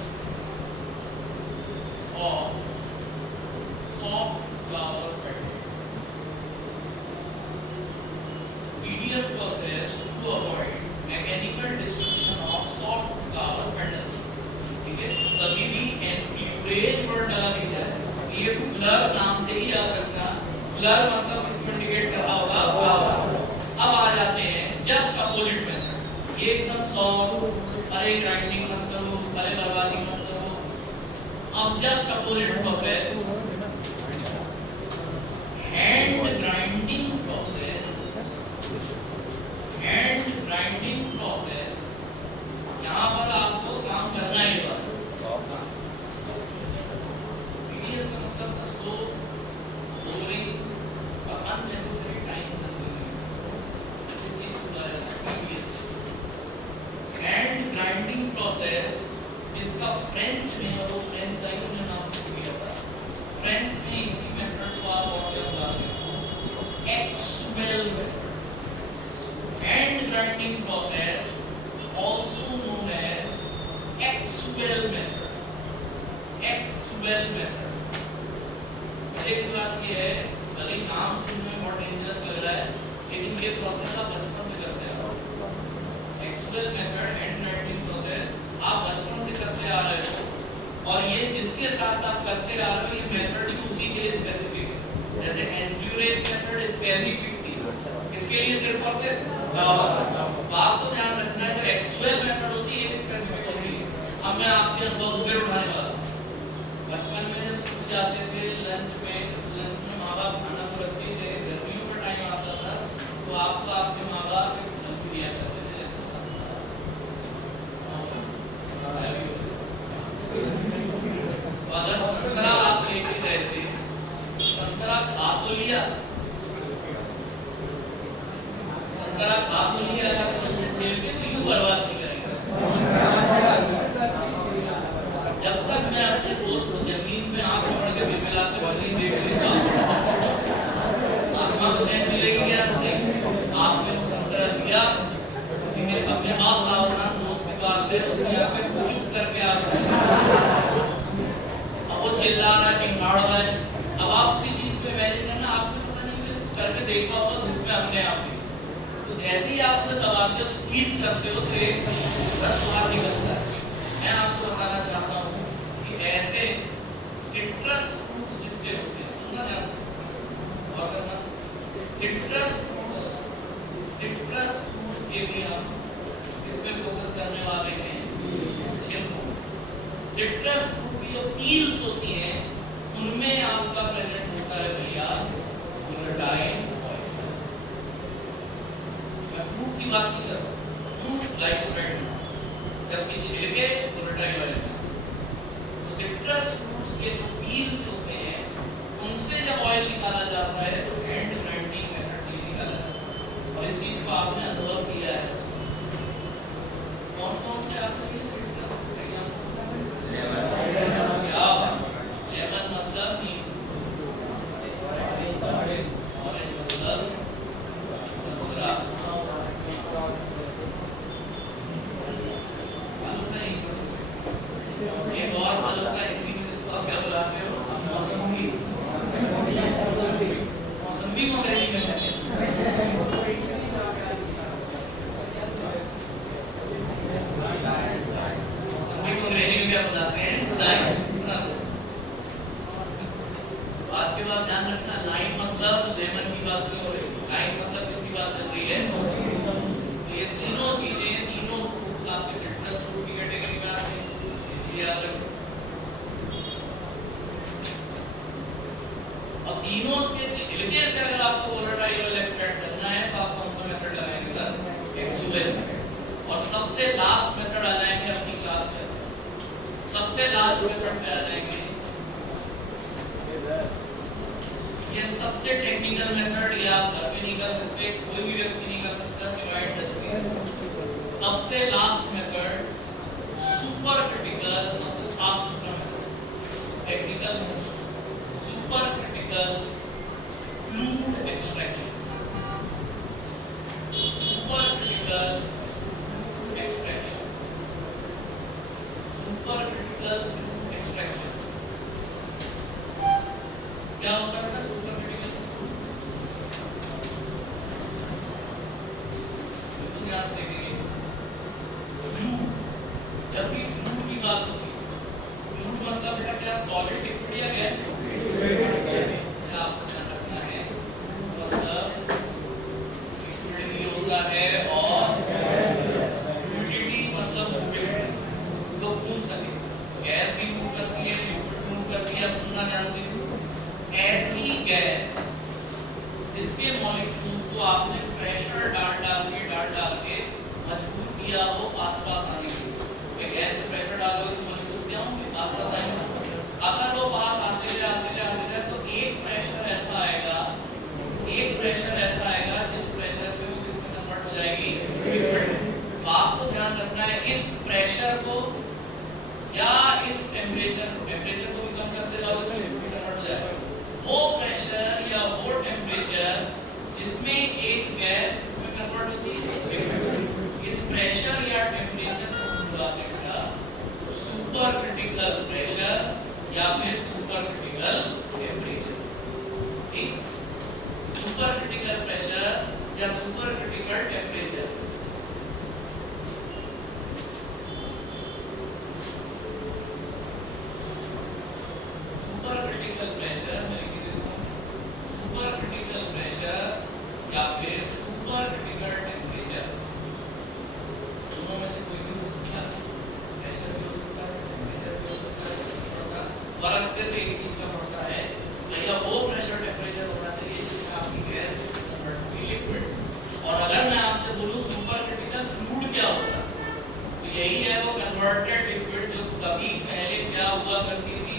of soft flower petals. Tedious process to avoid mechanical destruction of soft flower petals. ठीक है, कभी भी एन्फ्लूरेज word डाला दिया है ये flower नाम से ही याद रखना। फ्लर मतलब इसमें इंडिकेट कर रहा होगा फ्लावर। अब आ जाते हैं जस्ट अपोजिट में, ये एकदम सॉफ्ट, अरे ग्राइंडिंग मत करो, अरे बर्बादी मत करो। अब just opposite process hand grinding process यहाँ पर आपको काम करना ही होगा। टीडीएस का मतलब था स्लो, बोरिंग और अननेसेसरी टाइम कंज्यूमिंग। इस चीज को बुलाया जाता है टीडीएस। हैंड ग्राइंडिंग प्रोसेस जिसका फ्रेंच में, और वो फ्रेंच का ही मुझे नाम दिया था, फ्रेंच में इसी मेथड को आप और क्या बुलाते हैं, ecuelle method. Hand grinding process also known as X-well method। एक बात ये है, भले नाम सुनने में बहुत डेंजरस लग रहा है, लेकिन ये प्रोसेस आप बचपन से करते आ रहे हो। X-well method hand grinding process आप बचपन से करते आ रहे हो, और ये जिसके साथ आप करते आ रहे हो ये मेथड भी उसी के लिए स्पेसिफिक है। जैसे एन्फ्लूरेज मेथड स्पेसिफिक थी, इसके लिए सिर्फ और सिर्फ तो आपको ध्यान रखना है जो एक्सवेल मेथड होती है ये स्पेसिफिक होती है। अब मैं आपके अनुभव पे उठाने वाला हूं। बचपन में जब स्कूल जाते थे लंच में माँ बाप खाना को रखते थे, गर्मियों का टाइम आता था तो आपको आपके माँ बाप एक फल दिया करते थे, जैसे संतरा। अगर संतरा आप लेके गए थे, संतरा खा तो लिया, तो उसने छील के तो यूं बर्बाद नहीं करेंगे। जब तक मैं अपने दोस्त को जमीन पे आंख छोड़ के बिलबिलाते हुए नहीं देख लेता, आत्मा को चैन मिलेगी क्या? नहीं। आपने संतरा दिया, ठीक है, अपने असावधान दोस्त के पास गए, उसने यहाँ पे कुछ करके आप, अब वो चिल्ला रहा, चिंगाड़ रहा है। अब आप उसी चीज पे इमेजिन करना, आपने पता नहीं इसको करके देखा होगा धूप में अपने आप ही। जैसे ही आप उसे दबाते हो, स्क्वीज करते हो, तो एक रस बाहर निकलता है। मैं आपको बताना चाहता हूँ कि ऐसे सिट्रस फ्रूट्स जितने होते हैं, सुनना ध्यान से और करना, सिट्रस फ्रूट्स के लिए हम इस पे फोकस करने वाले हैं। सिट्रस फ्रूट जो पील्स होती हैं उनमें आपका प्रेजेंट होता है भैया वोलेटाइल ऑयल्स। मैं फ्रूट की बात नहीं कर रहा, फ्रूट ग्लाइकोसाइड में जबकि छिलके वोलेटाइल ऑयल में। तो सिट्रस फ्रूट्स के जो पील्स होते हैं उनसे जब ऑयल निकाला जाता है तो एंड ग्राइंडिंग मेथड से निकाला जाता है। और इस चीज को आपने अनुभव किया है बचपन से। कौन कौन से आपने ये सिट्रस फ्रूट है? लेमन मतलब नींबू, ऑरेंज मतलब संतरा, मालूम नहीं एक और फलों का हिंदी में इसको आप क्या बुलाते हो? मौसम्बी। मौसम्बी को अंग्रेजी में कहते हैं अंग्रेजी में क्या बताते हैं? लाइम। आज के बाद ध्यान रखना, लाइम मतलब लेमन की बात नहीं हो रही, लाइम मतलब किसकी बात चल रही है? ये तीनों चीजें, तीनों फ्रूट्स आपके सिट्रस फ्रूट की कैटेगरी में आते हैं, इसलिए याद रखो। और तीनों के छिलके से अगर आपको वोलेटाइल ऑयल एक्सट्रैक्ट करना है तो आप कौन सा मेथड लगाएंगे सर? एक्सुएल। और सबसे लास्ट मेथड आ जाएंगे अपनी क्लास में, सबसे लास्ट मेथड पे आ जाएंगे। ये सबसे टेक्निकल मेथड, ये आप घर में नहीं कर सकते, कोई भी व्यक्ति नहीं कर सकता सिवाय इंडस्ट्री। सबसे लास्ट मेथड सुपर क्रिटिकल, सबसे साफ सुथरा method, technical super critical fluid extraction. Super critical fluid extraction, super critical fluid extraction क्या होता है? सुपर क्रिटिकल बिल्कुल याद रखिए, फ्लूइड, जब भी फ्लूइड की बात होती है, फ्लूइड मतलब बेटा क्या? सॉलिड, लिक्विड या गैस? क्या आपको ध्यान रखना है, मतलब लिक्विड भी होता है और फ्लूइडिटी मतलब मूवमेंट, तो घूम सके। गैस भी मूव करती है, लिक्विड मूव करती है। अब सुनना ध्यान से, ऐसी गैस जिसके मॉलिक्यूल्स को आपने प्रेशर डाल के मजबूर किया हो आसपास आने के लिए। गैस में प्रेशर डालोगे तो मॉलिक्यूल्स क्या होंगे? आसपास आएंगे। अगर वो पास आते जाए तो एक प्रेशर ऐसा आएगा जिस प्रेशर पे वो किसमें कन्वर्ट हो जाएगी? लिक्विड। तो आपको ध्यान रखना है इस प्रेशर को या इस टेम्परेचर को भी कम करते जाओगे तो लिक्विड कन्वर्ट हो जाएगा। वो प्रेशर या वो टेम्परेचर जिसमें एक गैस इसमें कन्वर्ट होती है लिक्विड, इस प्रेशर या टेम्परेचर को हम बुलाते हैं सुपर क्रिटिकल प्रेशर या फिर सुपर क्रिटिकल टेम्परेचर। ठीक, सुपर क्रिटिकल प्रेशर या super critical temperature. Super critical pressure super critical pressure या फिर सुपर क्रिटिकल टेम्परेचर, दोनों में से कोई भी हो सकता है। प्रेशर भी हो सकता है, टेम्परेचर भी हो सकता है। फर्क सिर्फ एक चीज का पड़ता है, भैया वो प्रेशर टेम्परेचर होना चाहिए जिसमें आपकी गैस कन्वर्ट होगी लिक्विड। और अगर मैं आपसे बोलूं सुपर क्रिटिकल फ्लूइड क्या होता है, तो यही है वो कन्वर्टेड लिक्विड जो कभी पहले क्या हुआ करती थी?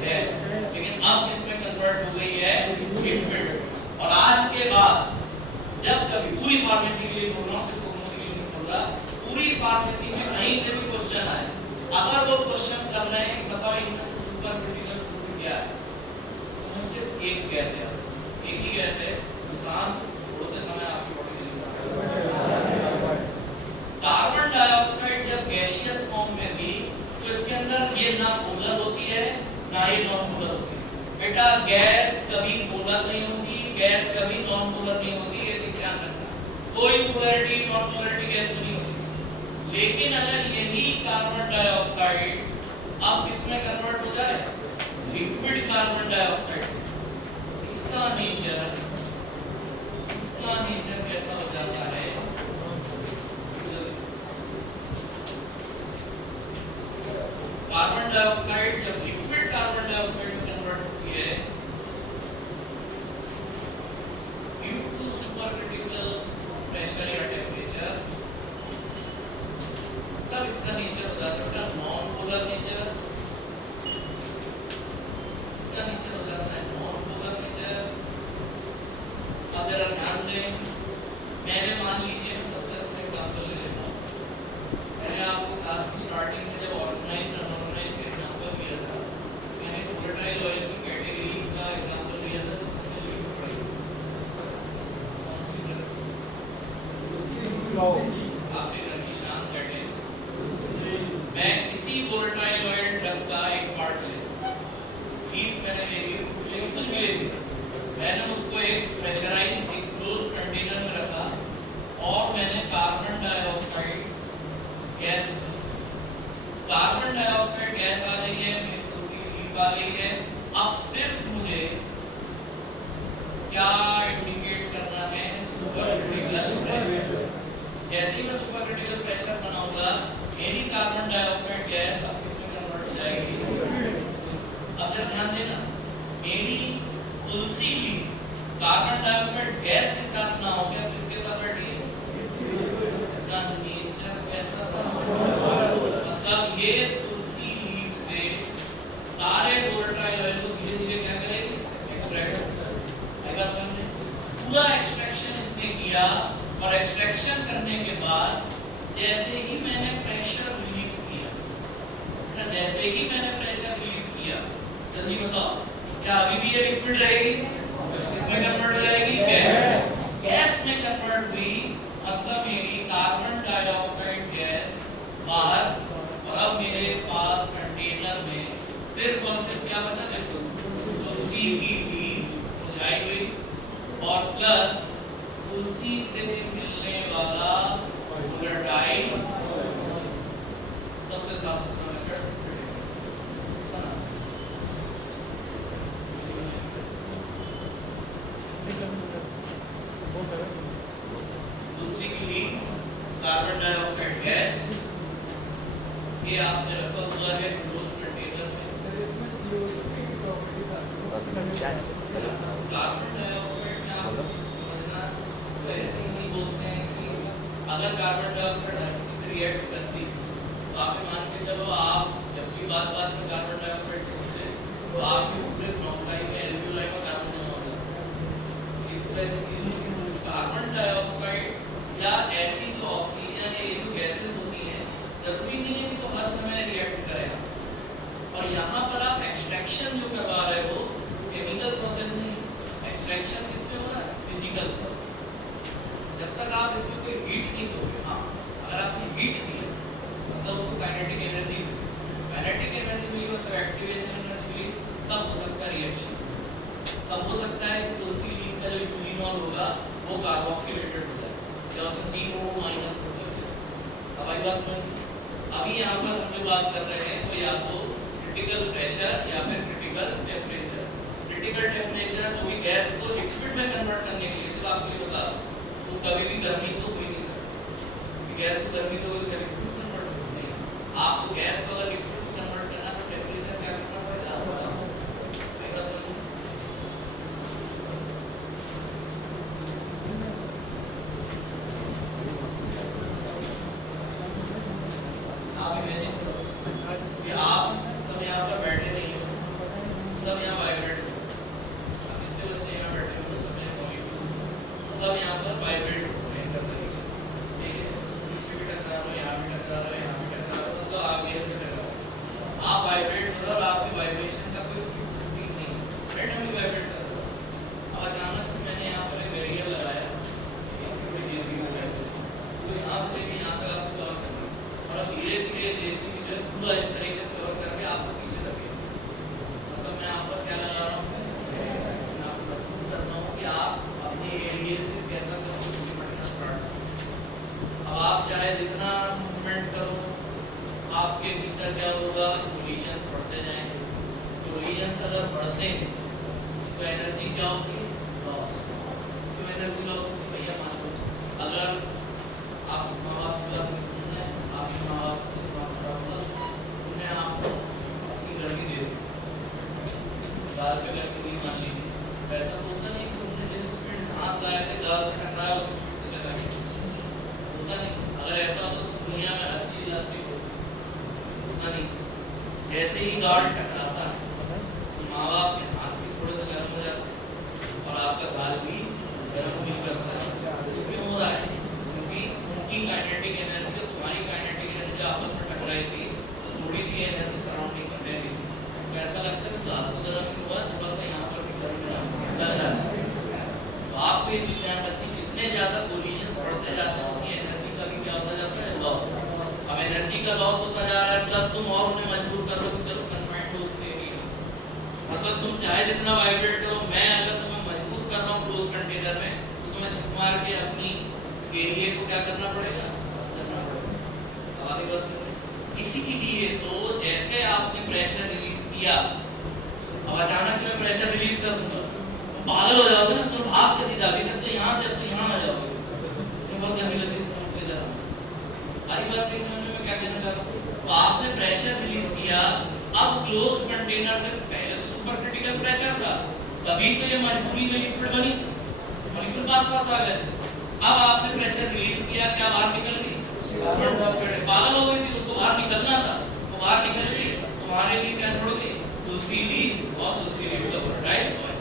गैस, लेकिन अब इसमें कन्वर्ट हो गई है लिक्विड। और आज के बाद जब कभी पूरी फार्मेसी के लिए बोल रहा हूँ, सिर्फ फार्मेसी के लिए नहीं बोल रहा, पूरी फार्मेसी में कहीं से भी क्वेश्चन आए, अगर वो क्वेश्चन कर रहे हैं बताओ इनमें से सुपर क्रिटिकल फ्लूइड क्या है, तो सिर्फ एक गैस है, एक ही गैस है जो सांस छोड़ते समय आपकी बॉडी से निकलता है। कार्बन डाइऑक्साइड जब गैसियस फॉर्म में थी तो इसके अंदर ये ना पोलर होती है ना ये नॉन पोलर होती है। बेटा गैस कभी पोलर नहीं होती, गैस कभी नॉन पोलर नहीं होती, ये ध्यान रखना। कोई पोलैरिटी नॉन पोलैरिटी गैस में नहीं होती। लेकिन अगर यही कार्बन डाइऑक्साइड अब इसमें कन्वर्ट हो जाए लिक्विड कार्बन डाइऑक्साइड, इसका नेचर कैसा हो जाता है? कार्बन डाइऑक्साइड जब जरा ध्यान दें, मैंने मान लीजिए मैं सबसे अच्छा एग्जांपल ले लेता हूँ। मैंने आपको क्लास की स्टार्टिंग में जब ऑर्गेनाइज्ड और अनऑर्गेनाइज्ड का एग्जांपल दिया था, मैंने वोलेटाइल ऑयल की कैटेगरी का एग्जांपल दिया था जिसमें लिखित पड़ी कौन सी आपके घर की शान दैट इज। मैं इसी वोलेटाइल ऑयल ड्रग का एक पार्ट ले लीफ मैंने ले ली, लेकिन कुछ भी ले ली, मैंने उसको एक प्रेशराइज्ड एक क्लोज कंटेनर में रखा और मैंने carbon dioxide gas, carbon dioxide gas आ रही है, मेरी तुलसी की लीफ आ गई है। अब सिर्फ मुझे क्या इंडिकेट करना है, सुपर क्रिटिकल प्रेशर। जैसे ही मैं सुपर क्रिटिकल प्रेशर बनाऊंगा, मेरी कार्बन डाइऑक्साइड गैस अब किसमें कन्वर्ट हो जाएगी। अब जरा ध्यान देना, मेरी तुलसी लीफ कार्बन डाइऑक्साइड गैस के साथ ना हो गया, किसके साथ बैठी है, इसका नेचर कैसा था, मतलब ये तुलसी लीफ से सारे वोलेटाइल ऑयल को धीरे धीरे क्या करेगी, एक्सट्रैक्ट। आई बात समझे, पूरा एक्सट्रैक्शन इसने किया और एक्सट्रैक्शन करने के बाद जैसे ही मैंने प्रेशर रिलीज किया, जैसे ही मैंने प्रेशर रिलीज किया, जल्दी बताओ क्या अभी भी ये लिक्विड रहेगी, इसमें कन्वर्ट हो जाएगी गैस, गैस में कन्वर्ट हुई, मतलब मेरी कार्बन डाइऑक्साइड गैस बाहर, और अब मेरे पास कंटेनर में सिर्फ और सिर्फ क्या बचा, देखो तुलसी की लीफ मुरझाई हुई और प्लस तुलसी से मिलने वाला वोलेटाइल सबसे साफ सुथरा मेथड सबसे तुलसी की लीफ, कार्बन डाइऑक्साइड गैस, ये आपने रखा हुआ है क्लोज कंटेनर में। कार्बन डाइऑक्साइड में आप समझना ऐसे ही नहीं बोलते हैं कि अगर कार्बन डाइऑक्साइड हर किसी से रिएक्ट करती तो आप मान के चलो, आप जब भी बात में कार्बन डाइऑक्साइड छोड़ते तो आपके पूरे ब्रोंकाई में एल्वियोलाई में कार्बन जमा हो जाता है। ऐसी चीज कार्बन डाइऑक्साइड या ऐसी जो ऑक्सीजन है, ये जो गैसेस होती हैं, जरूरी नहीं है कि तो हर समय रिएक्ट करेगा। और यहाँ पर आप एक्सट्रैक्शन जो करवा रहे हो केमिकल प्रोसेस नहीं, एक्सट्रैक्शन किससे हो रहा है, फिजिकल प्रोसेस। जब तक आप इसमें कोई हीट नहीं दोगे, हाँ अगर आपने हीट दिया मतलब उसको काइनेटिक एनर्जी मिली, काइनेटिक एनर्जी मिली मतलब एक्टिवेशन एनर्जी मिली, तब हो सकता है रिएक्शन, तब हो सकता है कि तुलसी लीफ का जो यूजिनॉल होगा वो कार्बोक्सिलेटेड हो जाए या उसमें CO माइनस हो जाए। अब आई बात समझ, अभी यहाँ पर हम जो बात कर रहे हैं वो या तो क्रिटिकल प्रेशर या फिर क्रिटिकल टेम्परेचर। क्रिटिकल टेम्परेचर तो भी गैस को लिक्विड में कन्वर्ट करने के लिए, सिर्फ आपको ये बता रहा हूँ, तो कभी भी गर्मी तो हो ही नहीं सकती, गैस को गर्मी तो लिक्विड में कन्वर्ट नहीं, आपको गैस को अगर लिक्विड में कन्वर्ट करना तो टेम्परेचर क्या करना पड़ेगा, आप इमेजिन करो कि आप सब यहाँ पर बैठे नहीं हो, सब यहाँ वाइब्रेट हो, कितने बच्चे यहाँ बैठे हो, सब यहाँ मॉलिक्यूल, सब यहाँ पर वाइब्रेट हो रहे हैं, ठीक है, बीच में भी टकरा रहे हो, यहाँ भी टकरा रहे हो, यहाँ भी टकरा रहे हो, तो आप ये टकरा, आप वाइब्रेट हो रहे हो और आपके वाइब्रेशन का कोई फिक्स रूटीन नहीं, रैंडमली वाइब्रेट कर रहे हो। अब अचानक से मैंने यहाँ पर एक बैरियर लगाया, तो यहाँ से लेके यहाँ तक आपको कवर करना, और अब धीरे धीरे जैसे भी जो पूरा इस तरीके से कवर करके आपको पीछे लगे, मतलब मैं यहाँ पर क्या लगा रहा हूँ, मैं आपको मजबूर करता हूँ कि आप अपने एरिया से कैसा करो सिमटना स्टार्ट करो। अब आप चाहे जितना मूवमेंट करो, आपके भीतर क्या होगा, कोलिजन्स बढ़ते जाएंगे, कोलिजन्स अगर बढ़ते हैं तो एनर्जी क्या होती है, लॉस। क्यों एनर्जी लॉस होती है भैया, मान लो अगर आप माँ बाप की बात नहीं, आपके माँ बाप को उन्हें आपको अपनी गर्मी दे दी, गाल पे गर्मी दी मान लीजिए, ऐसा तो होता नहीं कि उन्होंने जिस स्पीड से हाथ लाए थे गाल से टकराया उस स्पीड से चला गया, होता नहीं। अगर ऐसा होता तो दुनिया में हर चीज इलास्टिक होता नहीं। जैसे ही गाल टकराता है तो माँ बाप के हाथ भी थोड़े से गर्म हो जाते हैं और आपका गाल भी गर्म हो आपको एक चीज ध्यान रखनी, जितने ज्यादा कोलिजन्स बढ़ते जाते हैं उतनी एनर्जी का भी क्या होता जाता है, लॉस। अब एनर्जी का लॉस होता जा रहा है, प्लस तुम और उन्हें मजबूर कर रहे हो कि चलो कन्फाइंड होते हैं, मतलब तुम चाहे जितना वाइब्रेट करो, मैं अगर तुम्हें मजबूर कर रहा हूँ क्लोज कंटेनर में, तो तुम्हें झक मार के अपनी एरिया को क्या करना पड़ेगा, किसी के लिए। तो जैसे आपने प्रेशर रिलीज किया, अब अचानक से मैं प्रेशर रिलीज कर दूंगा, पागल हो जाओगे ना, तुम भाग के सीधा, अभी तक तो यहाँ थे, अब तो यहाँ आ जाओगे, तो बहुत गर्मी लगती है, समझ ले जरा हरी बात नहीं समझ में मैं क्या कहना चाह रहा हूँ। तो आपने प्रेशर रिलीज किया, अब क्लोज कंटेनर से पहले तो सुपर क्रिटिकल प्रेशर था, तभी तो ये मजबूरी में लिक्विड बनी, मॉलिक्यूल पास आ गए। अब आपने प्रेशर रिलीज किया, क्या बाहर निकल गई, पागल हो गई थी, उसको बाहर निकलना था, तो बाहर निकल गई। तुम्हारे लिए क्या छोड़ोगे, तुलसी लीफ और तुलसी लीफ का वोलेटाइल ऑयल,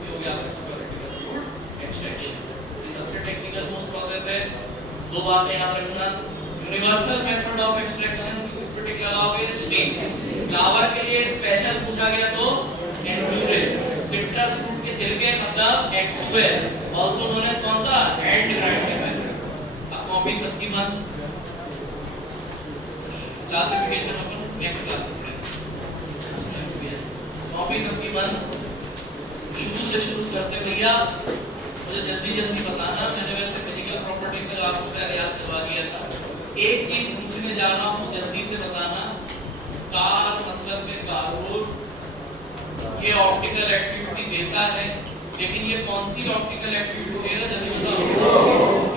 ये हो गया आपका सुपर क्रिटिकल फ्रूट एक्सट्रैक्शन। ये सबसे टेक्निकल मोस्ट प्रोसेस है। दो बातें याद रखना, यूनिवर्सल मेथड ऑफ एक्सट्रैक्शन इस पे टिक लगाओगे, स्टीम। फ्लावर के लिए स्पेशल पूछा गया तो एन्फ्यूरेट, सिट्रस फ्रूट के छिलके मतलब एक्सुएल, आल्सो नोन एज कौन सा, हैंड ग्राइंडिंग मेथड। अब कॉपी सबकी बंद, क्लासिफिकेशन अपन नेक्स्ट क्लास में पढ़ेंगे। कॉपी सबकी बंद, शुरू से शुरू करते भैया, मुझे जल्दी बताना, मैंने वैसे फिजिकल प्रॉपर्टी का आपको शायद याद करवा दिया था। एक चीज पूछने जा रहा हूँ, जल्दी से बताना, कार मतलब में कार्बोन, ये ऑप्टिकल एक्टिविटी देता है, लेकिन ये कौन सी ऑप्टिकल एक्टिविटी देगा, जल्दी बताओ।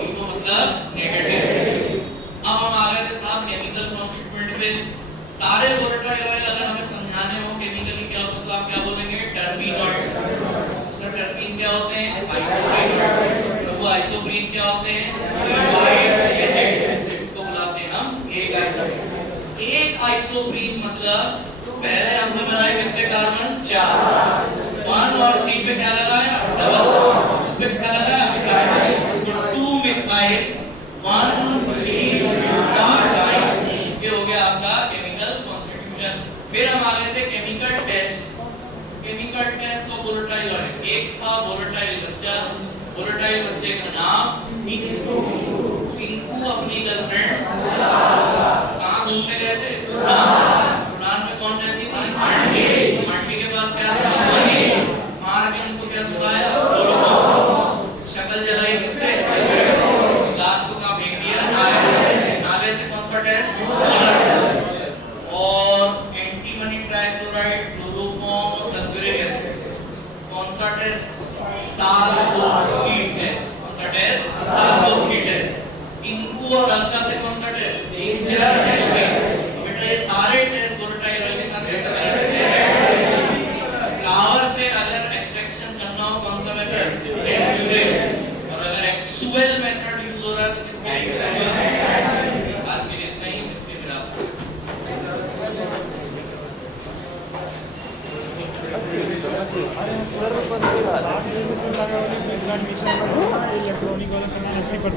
इको मतलब नेगेटिव। अब हम आ गए थे साहब केमिकल कॉन्स्टिट्यूएंट पे, सारे वोलेटाइल ऑयल अगर हमें समझाने हो केमिकली क्या होता है तो आप क्या बोलेंगे, टर्पीनॉइड। सर टर्पीन क्या होते हैं, आइसोप्रीन। तो वो आइसोप्रीन क्या होते हैं, सिल्वाइड एजेंट, इसको बुलाते हैं हम एक आइसोप्रीन। एक आइसोप्रीन मतलब पहले हमने बनाए कितने कार्बन, 4, 1 और 3 पे क्या लगाया, डबल, 2 पे क्या लगाया, मिथाइल, तो 2 मिथाइल 1 3 ब्यूटाडाइन, ये हो गया आपका केमिकल कॉन्स्टिट्यूशन। फिर हम आ गए थे chemical test. Chemical test of volatile oil, एक था वोलेटाइल बच्चा, वोलेटाइल बच्चे का नाम पिंकू। पिंकू अपनी गर्लफ्रेंड कहाँ घूमने गए थे, सूडान। सूडान में कौन रहती थी, आंटी। आंटी के पास क्या था, मनी। मार के उनको क्या सुनाया, शक्ल जलाई किससे, लाश को कहाँ फेंक दिया, नाले। नाले से कौन सा टेस्ट, और एंटीमनी ट्राइक्लोराइड, क्लोरोफॉर्म और सल्फ्यूरिक एसिड, कौन सा टेस्ट, साल्फोस्की टेस्ट। कौन सा टेस्ट, साल्फोस्की टेस्ट। पिंकू और अल्का से कौन सा टेस्ट, इंजर हेल्पिंग। बेटा ये सारे टेस्ट वोलेटाइल ऑयल के साथ कैसे करेंगे, फ्लावर से अगर एक्सट्रैक्शन करना हो कौन सा मेथड, एन्फ्यूरेट, और अगर एक्सुएल मेथड यूज हो रहा है तो किसके लिए। आज के लिए इतना ही, इसके विरासत इलेक्ट्रॉनिक वाला सामान 80%